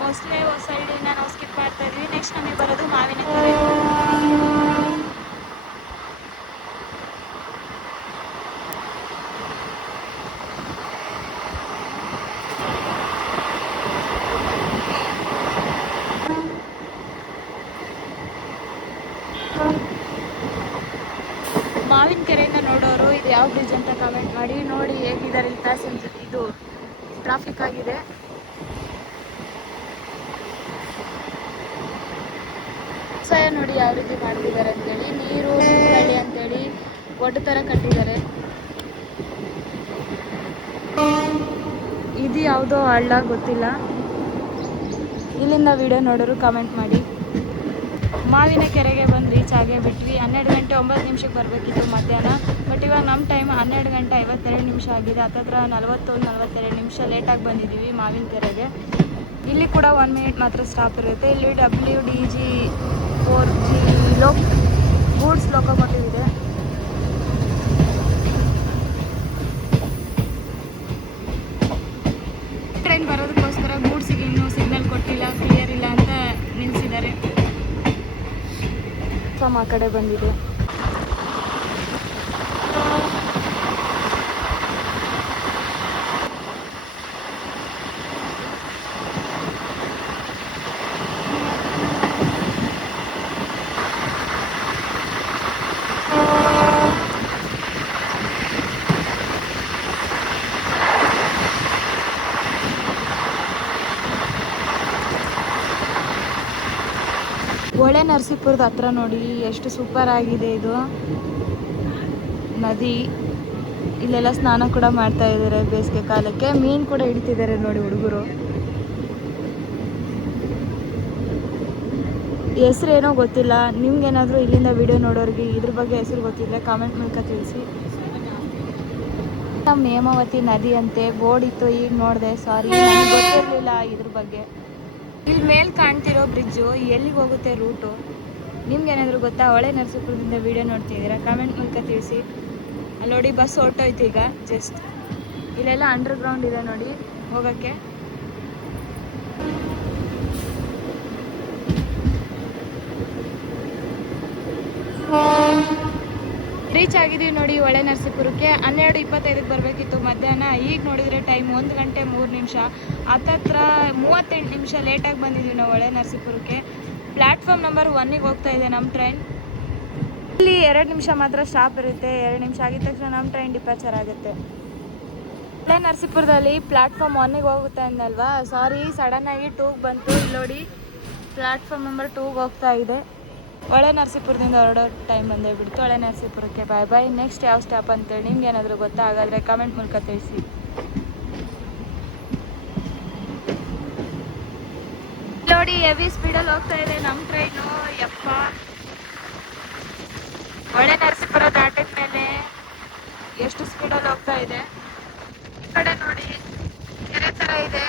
ಮೋಸ್ಟ್ಲಿ ಹೊಸಳ್ಳಿನ ನಾವು ಸ್ಕಿಪ್ ಮಾಡ್ತಾ ಇದ್ವಿ. ನೆಕ್ಸ್ಟ್ ನಮಗೆ ಬರೋದು ಮಾವಿನಕೆರೆ. ಮಾವಿನಕೆರೆಯಿಂದ ನೋಡೋರು ಇದು ಯಾವ ಬ್ರಿಡ್ಜ್ ಅಂತ ಕಮೆಂಟ್ ಮಾಡಿ. ನೋಡಿ ಹೇಗಿದ್ದಾರೆ ಇಲ್ಲಿ ಪ್ಯಾಸೆಂಜರ್, ಇದು ಟ್ರಾಫಿಕ್ ಆಗಿದೆ. ವ್ಯವಸಾಯ ನೋಡಿ ಯಾವ ರೀತಿ ಮಾಡ್ತಿದ್ದಾರೆ ಅಂತೇಳಿ, ನೀರು ನಿಂತ್ಕೊಳ್ಳಿ ಅಂತೇಳಿ ಒಡ್ಡು ಥರ ಕಟ್ಟಿದ್ದಾರೆ. ಇದು ಯಾವುದೋ ಹಳ್ಳ ಗೊತ್ತಿಲ್ಲ. ಇಲ್ಲಿಂದ ವಿಡಿಯೋ ನೋಡೋರು ಕಮೆಂಟ್ ಮಾಡಿ. ಮಾವಿನಕೆರೆಗೆ ಬಂದು ರೀಚ್ ಆಗೇ ಬಿಟ್ವಿ. 12 ಗಂಟೆ 9 ನಿಮಿಷಕ್ಕೆ ಬರಬೇಕಿತ್ತು ಮಧ್ಯಾಹ್ನ. ಬಟ್ ಇವಾಗ ನಮ್ಮ ಟೈಮ್ 12 ಗಂಟೆ 52 ನಿಮಿಷ ಆಗಿದೆ. ಹತ್ತತ್ರ 41-42 ನಿಮಿಷ ಲೇಟಾಗಿ ಬಂದಿದ್ದೀವಿ ಮಾವಿನಕೆರೆಗೆ. ಇಲ್ಲಿ ಕೂಡ 1 ಮಿನಿಟ್ ಮಾತ್ರ ಸ್ಟಾಪ್ ಇರುತ್ತೆ. ಇಲ್ಲಿ WDG 4G ಗೂಡ್ಸ್ ಲೋಕೋಮೋಟಿವ್ ಇದೆ. ಟ್ರೈನ್ ಬರೋದಕ್ಕೋಸ್ಕರ ಗೂಡ್ಸಿಗೆ ಇನ್ನೂ ಸಿಗ್ನಲ್ ಕೊಟ್ಟಿಲ್ಲ, ಕ್ಲಿಯರ್ ಇಲ್ಲ ಅಂತ ನಿಲ್ಲಿಸಿದ್ದಾರೆ. ಆ ಕಡೆ ಬಂದಿದೆ. ಹೊಳೆ ನರಸೀಪುರದ ಹತ್ರ ನೋಡಿ ಎಷ್ಟು ಸೂಪರ್ ಆಗಿದೆ ಇದು ನದಿ. ಇಲ್ಲೆಲ್ಲ ಸ್ನಾನ ಕೂಡ ಮಾಡ್ತಾ ಇದ್ದಾರೆ ಬೇಸಿಗೆ ಕಾಲಕ್ಕೆ. ಮೀನು ಕೂಡ ಹಿಡಿತಿದ್ದಾರೆ ನೋಡಿ ಹುಡುಗರು. ಹೆಸರೇನೋ ಗೊತ್ತಿಲ್ಲ. ನಿಮ್ಗೇನಾದರೂ ಇಲ್ಲಿಂದ ವಿಡಿಯೋ ನೋಡೋರಿಗೆ ಇದ್ರ ಬಗ್ಗೆ ಹೆಸರು ಗೊತ್ತಿದ್ರೆ ಕಾಮೆಂಟ್ ಮೂಲಕ ತಿಳಿಸಿ. ನಮ್ಮ ನೇಮಾವತಿ ನದಿ ಅಂತೆ ಬೋರ್ಡ್ ಇತ್ತು, ಈಗ ನೋಡಿದೆ. ಸಾರಿ, ನನಗೆ ಗೊತ್ತಿರಲಿಲ್ಲ ಇದ್ರ ಬಗ್ಗೆ. ಇಲ್ಲಿ ಮೇಲೆ ಕಾಣ್ತಿರೋ ಬ್ರಿಡ್ಜು ಎಲ್ಲಿಗೆ ಹೋಗುತ್ತೆ ರೂಟು ನಿಮ್ಗೇನಾದರೂ ಗೊತ್ತಾ? ಹೊಳೆ ನರಸೀಪುರದಿಂದ ವಿಡಿಯೋ ನೋಡ್ತಿದ್ದೀರಾ? ಕಾಮೆಂಟ್ ಮೂಲಕ ತಿಳಿಸಿ. ಅಲ್ಲಿ ನೋಡಿ ಬಸ್ ಹೊರಟೋಯ್ತು ಈಗ ಜಸ್ಟ್. ಇಲ್ಲೆಲ್ಲ ಅಂಡರ್ ಗ್ರೌಂಡ್ ಇದೆ ನೋಡಿ ಹೋಗೋಕ್ಕೆ. ರೀಚ್ ಆಗಿದ್ದೀವಿ ನೋಡಿ ಹೊಳೆ ನರಸೀಪುರಕ್ಕೆ. 12:25ಕ್ಕೆ ಬರಬೇಕಿತ್ತು ಮಧ್ಯಾಹ್ನ. ಈಗ ನೋಡಿದರೆ ಟೈಮ್ 1 ಗಂಟೆ 3 ನಿಮಿಷ. ಹತ್ತತ್ರ 38 ನಿಮಿಷ ಲೇಟಾಗಿ ಬಂದಿದ್ದೀವಿ ನಾವು ಹೊಳೆ ನರಸೀಪುರಕ್ಕೆ. ಪ್ಲ್ಯಾಟ್ಫಾರ್ಮ್ ನಂಬರ್ 1ಗೆ ಹೋಗ್ತಾ ಇದೆ ನಮ್ಮ ಟ್ರೈನ್. ಇಲ್ಲಿ 2 ನಿಮಿಷ ಮಾತ್ರ ಸ್ಟಾಪ್ ಇರುತ್ತೆ. 2 ನಿಮಿಷ ಆಗಿದ ತಕ್ಷಣ ನಮ್ಮ ಟ್ರೈನ್ ಡಿಪಾರ್ಚರ್ ಆಗುತ್ತೆ. ಹೊಳೆ ನರಸೀಪುರದಲ್ಲಿ ಪ್ಲ್ಯಾಟ್ಫಾರ್ಮ್ 1ಗೆ ಹೋಗುತ್ತೆ ಅಂದಲ್ವಾ, ಸಾರಿ, ಸಡನ್ನಾಗಿ 2ಗೆ ಬಂತು. ಇಲ್ಲಿ ನೋಡಿ ಪ್ಲ್ಯಾಟ್ಫಾರ್ಮ್ ನಂಬರ್ 2ಗೆ ಹೋಗ್ತಾ ಇದೆ. ಹೊಳೆ ನರಸೀಪುರದಿಂದ ಹೊರಡೋ ಟೈಮ್ ಬಂದೇ ಬಿಡ್ತು. ಹೊಳೆ ನರಸೀಪುರಕ್ಕೆ ಬಾಯ್ ಬಾಯ್. ನೆಕ್ಸ್ಟ್ ಯಾವ ಸ್ಟಾಪ್ ಅಂತೇಳಿ ನಿಮ್ಗೆ ಏನಾದರೂ ಗೊತ್ತಾ? ಹಾಗಾದರೆ ಕಮೆಂಟ್ ಮೂಲಕ ತಿಳಿಸಿ. ನೋಡಿ ಹೆವಿ ಸ್ಪೀಡಲ್ಲಿ ಹೋಗ್ತಾ ಇದೆ ನಮ್ಮ ಟ್ರೈನು. ಯಪ್ಪ, ಹೊಳೆ ನರಸೀಪುರ ದಾಟಿದ ಮೇಲೆ ಎಷ್ಟು ಸ್ಪೀಡಲ್ಲಿ ಹೋಗ್ತಾ ಇದೆ. ಈ ಕಡೆ ನೋಡಿ ಕೆರೆ ಥರ ಇದೆ.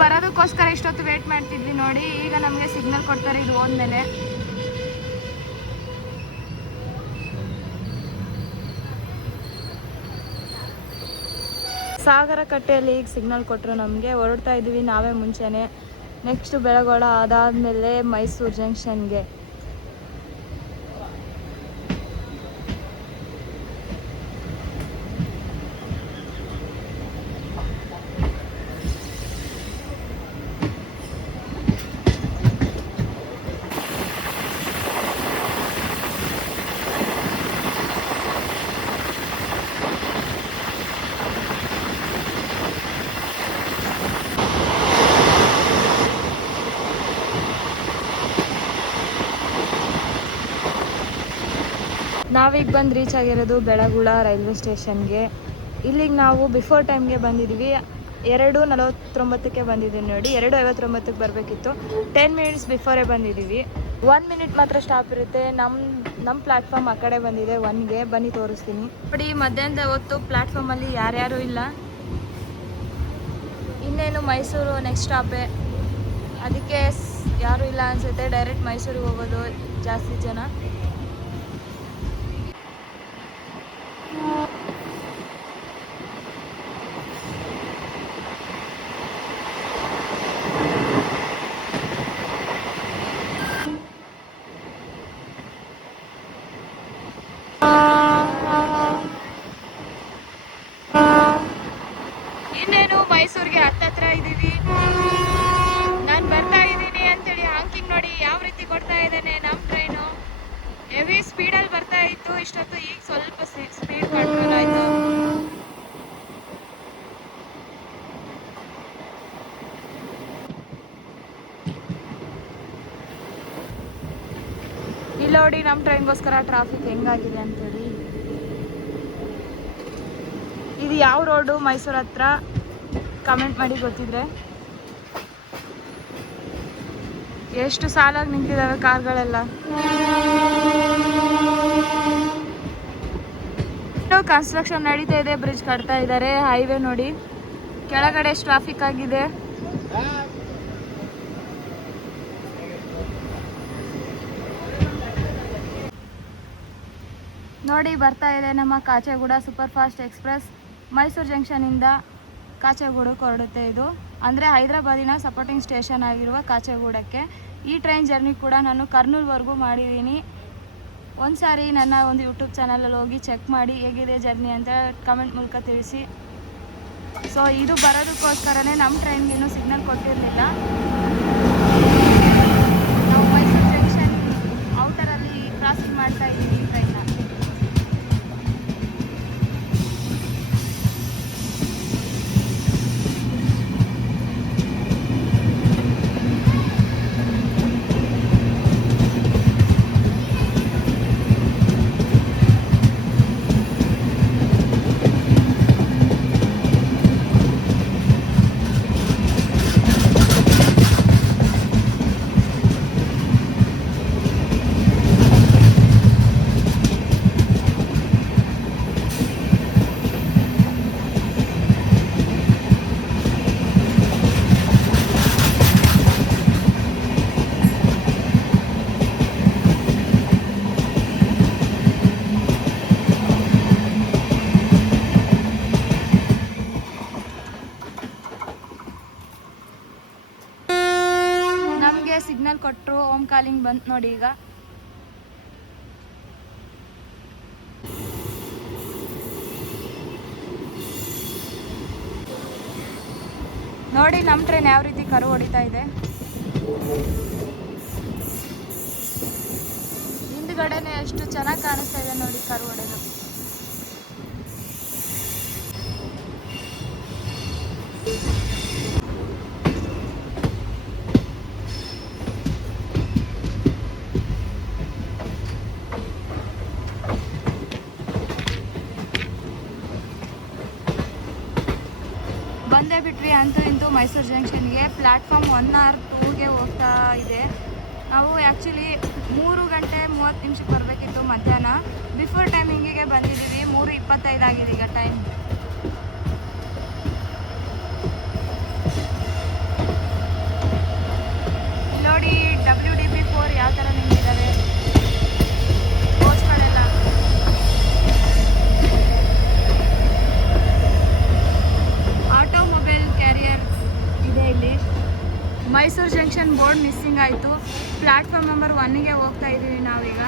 ಬರೋದಕ್ಕೋಸ್ಕರ ಇಷ್ಟೊತ್ತು ವೇಟ್ ಮಾಡ್ತಿದ್ವಿ ನೋಡಿ. ಈಗ ನಮಗೆ ಸಿಗ್ನಲ್ ಕೊಡ್ತಾರೆ ಇದು ಹೋದ್ಮೇಲೆ. ಸಾಗರ ಕಟ್ಟೆಯಲ್ಲಿ ಈಗ ಸಿಗ್ನಲ್ ಕೊಟ್ಟರು ನಮಗೆ. ಹೊರಡ್ತಾ ಇದ್ದೀವಿ ನಾವೇ ಮುಂಚೆನೆ. ನೆಕ್ಸ್ಟ್ ಬೆಳಗೊಳ ಅದಾದಮೇಲೆ ಮೈಸೂರು ಜಂಕ್ಷನ್ಗೆ. ನಾವೀಗ ಬಂದು ರೀಚ್ ಆಗಿರೋದು ಬೆಳಗುಳ ರೈಲ್ವೆ ಸ್ಟೇಷನ್ಗೆ. ಇಲ್ಲಿಗೆ ನಾವು ಬಿಫೋರ್ ಟೈಮ್ಗೆ ಬಂದಿದ್ದೀವಿ. 2:49ಕ್ಕೆ ಬಂದಿದ್ದೀವಿ ನೋಡಿ. 2:59ಕ್ಕೆ ಬರಬೇಕಿತ್ತು. 10 ಮಿನಿಟ್ಸ್ ಬಿಫೋರೇ ಬಂದಿದ್ದೀವಿ. 1 ಮಿನಿಟ್ ಮಾತ್ರ ಸ್ಟಾಪ್ ಇರುತ್ತೆ. ನಮ್ಮ ಪ್ಲ್ಯಾಟ್ಫಾರ್ಮ್ ಆ ಕಡೆ ಬಂದಿದೆ 1ಗೆ. ಬನ್ನಿ ತೋರಿಸ್ತೀನಿ ನೋಡಿ. ಮಧ್ಯಾಹ್ನದ ಹೊತ್ತು ಪ್ಲ್ಯಾಟ್ಫಾರ್ಮಲ್ಲಿ ಯಾರ್ಯಾರೂ ಇಲ್ಲ. ಇನ್ನೇನು ಮೈಸೂರು ನೆಕ್ಸ್ಟ್ ಸ್ಟಾಪೇ, ಅದಕ್ಕೆ ಯಾರೂ ಇಲ್ಲ ಅನಿಸುತ್ತೆ. ಡೈರೆಕ್ಟ್ ಮೈಸೂರಿಗೆ ಹೋಗೋದು ಜಾಸ್ತಿ ಜನ. ಇನ್ನೇನು ಮೈಸೂರಿಗೆ ಹತ್ತತ್ರ ಇದ್ದೀವಿ. ನಾನು ಬರ್ತಾ ಇದ್ದೀನಿ ಅಂತೇಳಿ ಹಾಂಕಿಂಗ್ ನೋಡಿ ಯಾವ ರೀತಿ ಕೊಡ್ತಾ ಇದ್ದಾನೆ. ನಮ್ಮ ಟ್ರೈನು ಹೆವಿ ಸ್ಪೀಡಲ್ಲಿ ಬರ್ತಾ ಇತ್ತು ಇಷ್ಟೊತ್ತು. ಈಗ ಸ್ವಲ್ಪ ಸ್ಪೀಡ್ ಕಂಟ್ರೋಲ್ ಆಯಿತು. ಇಲ್ಲಿ ನೋಡಿ ನಮ್ಮ ಟ್ರೈನ್ಗೋಸ್ಕರ ಟ್ರಾಫಿಕ್ ಹೆಂಗಾಗಿದೆ ಅಂತೇಳಿ. ಇದು ಯಾವ ರೋಡು ಮೈಸೂರು ಹತ್ರ ಕಮೆಂಟ್ ಮಾಡಿ ಗೊತ್ತಿದ್ರೆ. ಎಷ್ಟು ಸಾಲಾಗಿ ನಿಂತಿದ್ದಾವೆ ಕಾರ್ಗಳೆಲ್ಲ. ಕನ್ಸ್ಟ್ರಕ್ಷನ್ ನಡೀತಾ ಇದೆ. ಬ್ರಿಡ್ಜ್ ಕಟ್ತಾ ಇದ್ದಾರೆ. ಹೈವೇ ನೋಡಿ ಕೆಳಗಡೆ ಎಷ್ಟು ಟ್ರಾಫಿಕ್ ಆಗಿದೆ. ನೋಡಿ ಬರ್ತಾ ಇದೆ ನಮ್ಮ ಕಾಚೆಗೂಡ ಸೂಪರ್ ಫಾಸ್ಟ್ ಎಕ್ಸ್ಪ್ರೆಸ್. ಮೈಸೂರು ಜಂಕ್ಷನಿಂದ ಕಾಚೆಗೂಡಕ್ಕೆ ಹೊರಡುತ್ತೆ. ಇದು ಅಂದರೆ ಹೈದರಾಬಾದಿನ ಸಪೋರ್ಟಿಂಗ್ ಸ್ಟೇಷನ್ ಆಗಿರುವ ಕಾಚೆಗೂಡಕ್ಕೆ. ಈ ಟ್ರೈನ್ ಜರ್ನಿ ಕೂಡ ನಾನು ಕರ್ನೂಲ್ವರೆಗೂ ಮಾಡಿದ್ದೀನಿ. ಒಂದು ಸಾರಿ ನನ್ನ ಒಂದು ಯೂಟ್ಯೂಬ್ ಚಾನಲಲ್ಲಿ ಹೋಗಿ ಚೆಕ್ ಮಾಡಿ ಹೇಗಿದೆ ಜರ್ನಿ ಅಂತ ಕಮೆಂಟ್ ಮೂಲಕ ತಿಳಿಸಿ. ಸೊ ಇದು ಬರೋದಕ್ಕೋಸ್ಕರನೇ ನಮ್ಮ ಟ್ರೈನ್ಗೇನು ಸಿಗ್ನಲ್ ಕೊಟ್ಟಿರಲಿಲ್ಲ. ನಾವು ಮೈಸೂರು ಜಂಕ್ಷನ್ ಔಟರಲ್ಲಿ ಕ್ರಾಸಿಂಗ್ ಮಾಡ್ತಾ ಇದ್ದೀವಿ ಈ ಟ್ರೈನ್ನ. ಸಿಗ್ನಲ್ ಕೊಟ್ಟರು. ಹೋಮ್ ಕಾಲಿಂಗ್ ಬಂತು ನೋಡಿ. ಈಗ ನೋಡಿ ನಮ್ಮ ಟ್ರೈನ್ ಯಾವ ರೀತಿ ಕರು ಹೊಡಿತಾ ಇದೆ. ಹಿಂದ್ಗಡೆನೆ ಎಷ್ಟು ಚೆನ್ನಾಗಿ ಕಾಣಿಸ್ತಾ ಇದೆ ನೋಡಿ ಕರು ಹೊಡೆದು. ಬಂದೇ ಬಿಟ್ವಿ ಅಂತೂ ಇಂತೂ ಮೈಸೂರು ಜಂಕ್ಷನ್ಗೆ. ಪ್ಲ್ಯಾಟ್ಫಾರ್ಮ್ 1 or 2ಗೆ ಹೋಗ್ತಾ ಇದೆ. ನಾವು ಆ್ಯಕ್ಚುಲಿ 3:30 ಬರಬೇಕಿತ್ತು ಮಧ್ಯಾಹ್ನ. ಬಿಫೋರ್ ಟೈಮಿಂಗಿಗೆ ಬಂದಿದ್ದೀವಿ. 3:25 ಆಗಿದೆ ಈಗ ಟೈಮ್. ಬೋರ್ಡ್ ಮಿಸ್ಸಿಂಗ್ ಆಯಿತು. ಪ್ಲ್ಯಾಟ್ಫಾರ್ಮ್ ನಂಬರ್ 1ಗೆ ಹೋಗ್ತಾ ಇದ್ದೀವಿ ನಾವೀಗ.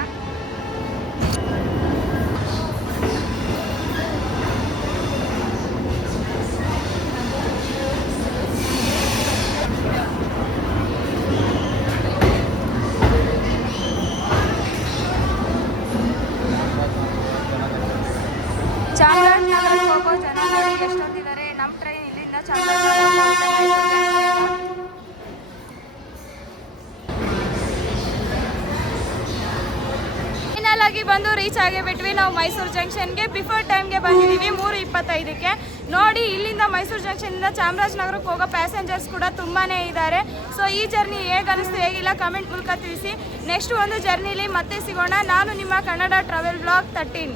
ಚಾಮರಾಜನಗರಕ್ಕೆ ಹೋಗೋ ಜನ ನೋಡಿ ಎಷ್ಟೊತ್ತಿದ್ದಾರೆ. ನಮ್ಮ ಟ್ರೈನ್ ಇಲ್ಲಿಂದ ಚಾಮರಾಜನಗರ ಫೈನಲ್ ಆಗಿ ಬಂದು ರೀಚ್ ಆಗಿಬಿಟ್ವಿ ನಾವು ಮೈಸೂರು ಜಂಕ್ಷನ್ಗೆ. ಬಿಫೋರ್ ಟೈಮ್ಗೆ ಬಂದಿದ್ದೀವಿ 3:25ಕ್ಕೆ. ನೋಡಿ ಇಲ್ಲಿಂದ ಮೈಸೂರು ಜಂಕ್ಷನಿಂದ ಚಾಮರಾಜನಗರಕ್ಕೆ ಹೋಗೋ ಪ್ಯಾಸೆಂಜರ್ಸ್ ಕೂಡ ತುಂಬಾ ಇದ್ದಾರೆ. ಸೊ ಈ ಜರ್ನಿ ಹೇಗೆ ಅನಿಸ್ತು ಹೇಗಿಲ್ಲ ಕಮೆಂಟ್ ಮೂಲಕ ತಿಳಿಸಿ. ನೆಕ್ಸ್ಟ್ ಒಂದು ಜರ್ನಿಲಿ ಮತ್ತೆ ಸಿಗೋಣ. ನಾನು ನಿಮ್ಮ ಕನ್ನಡ ಟ್ರಾವೆಲ್ ಬ್ಲಾಗ್ 13.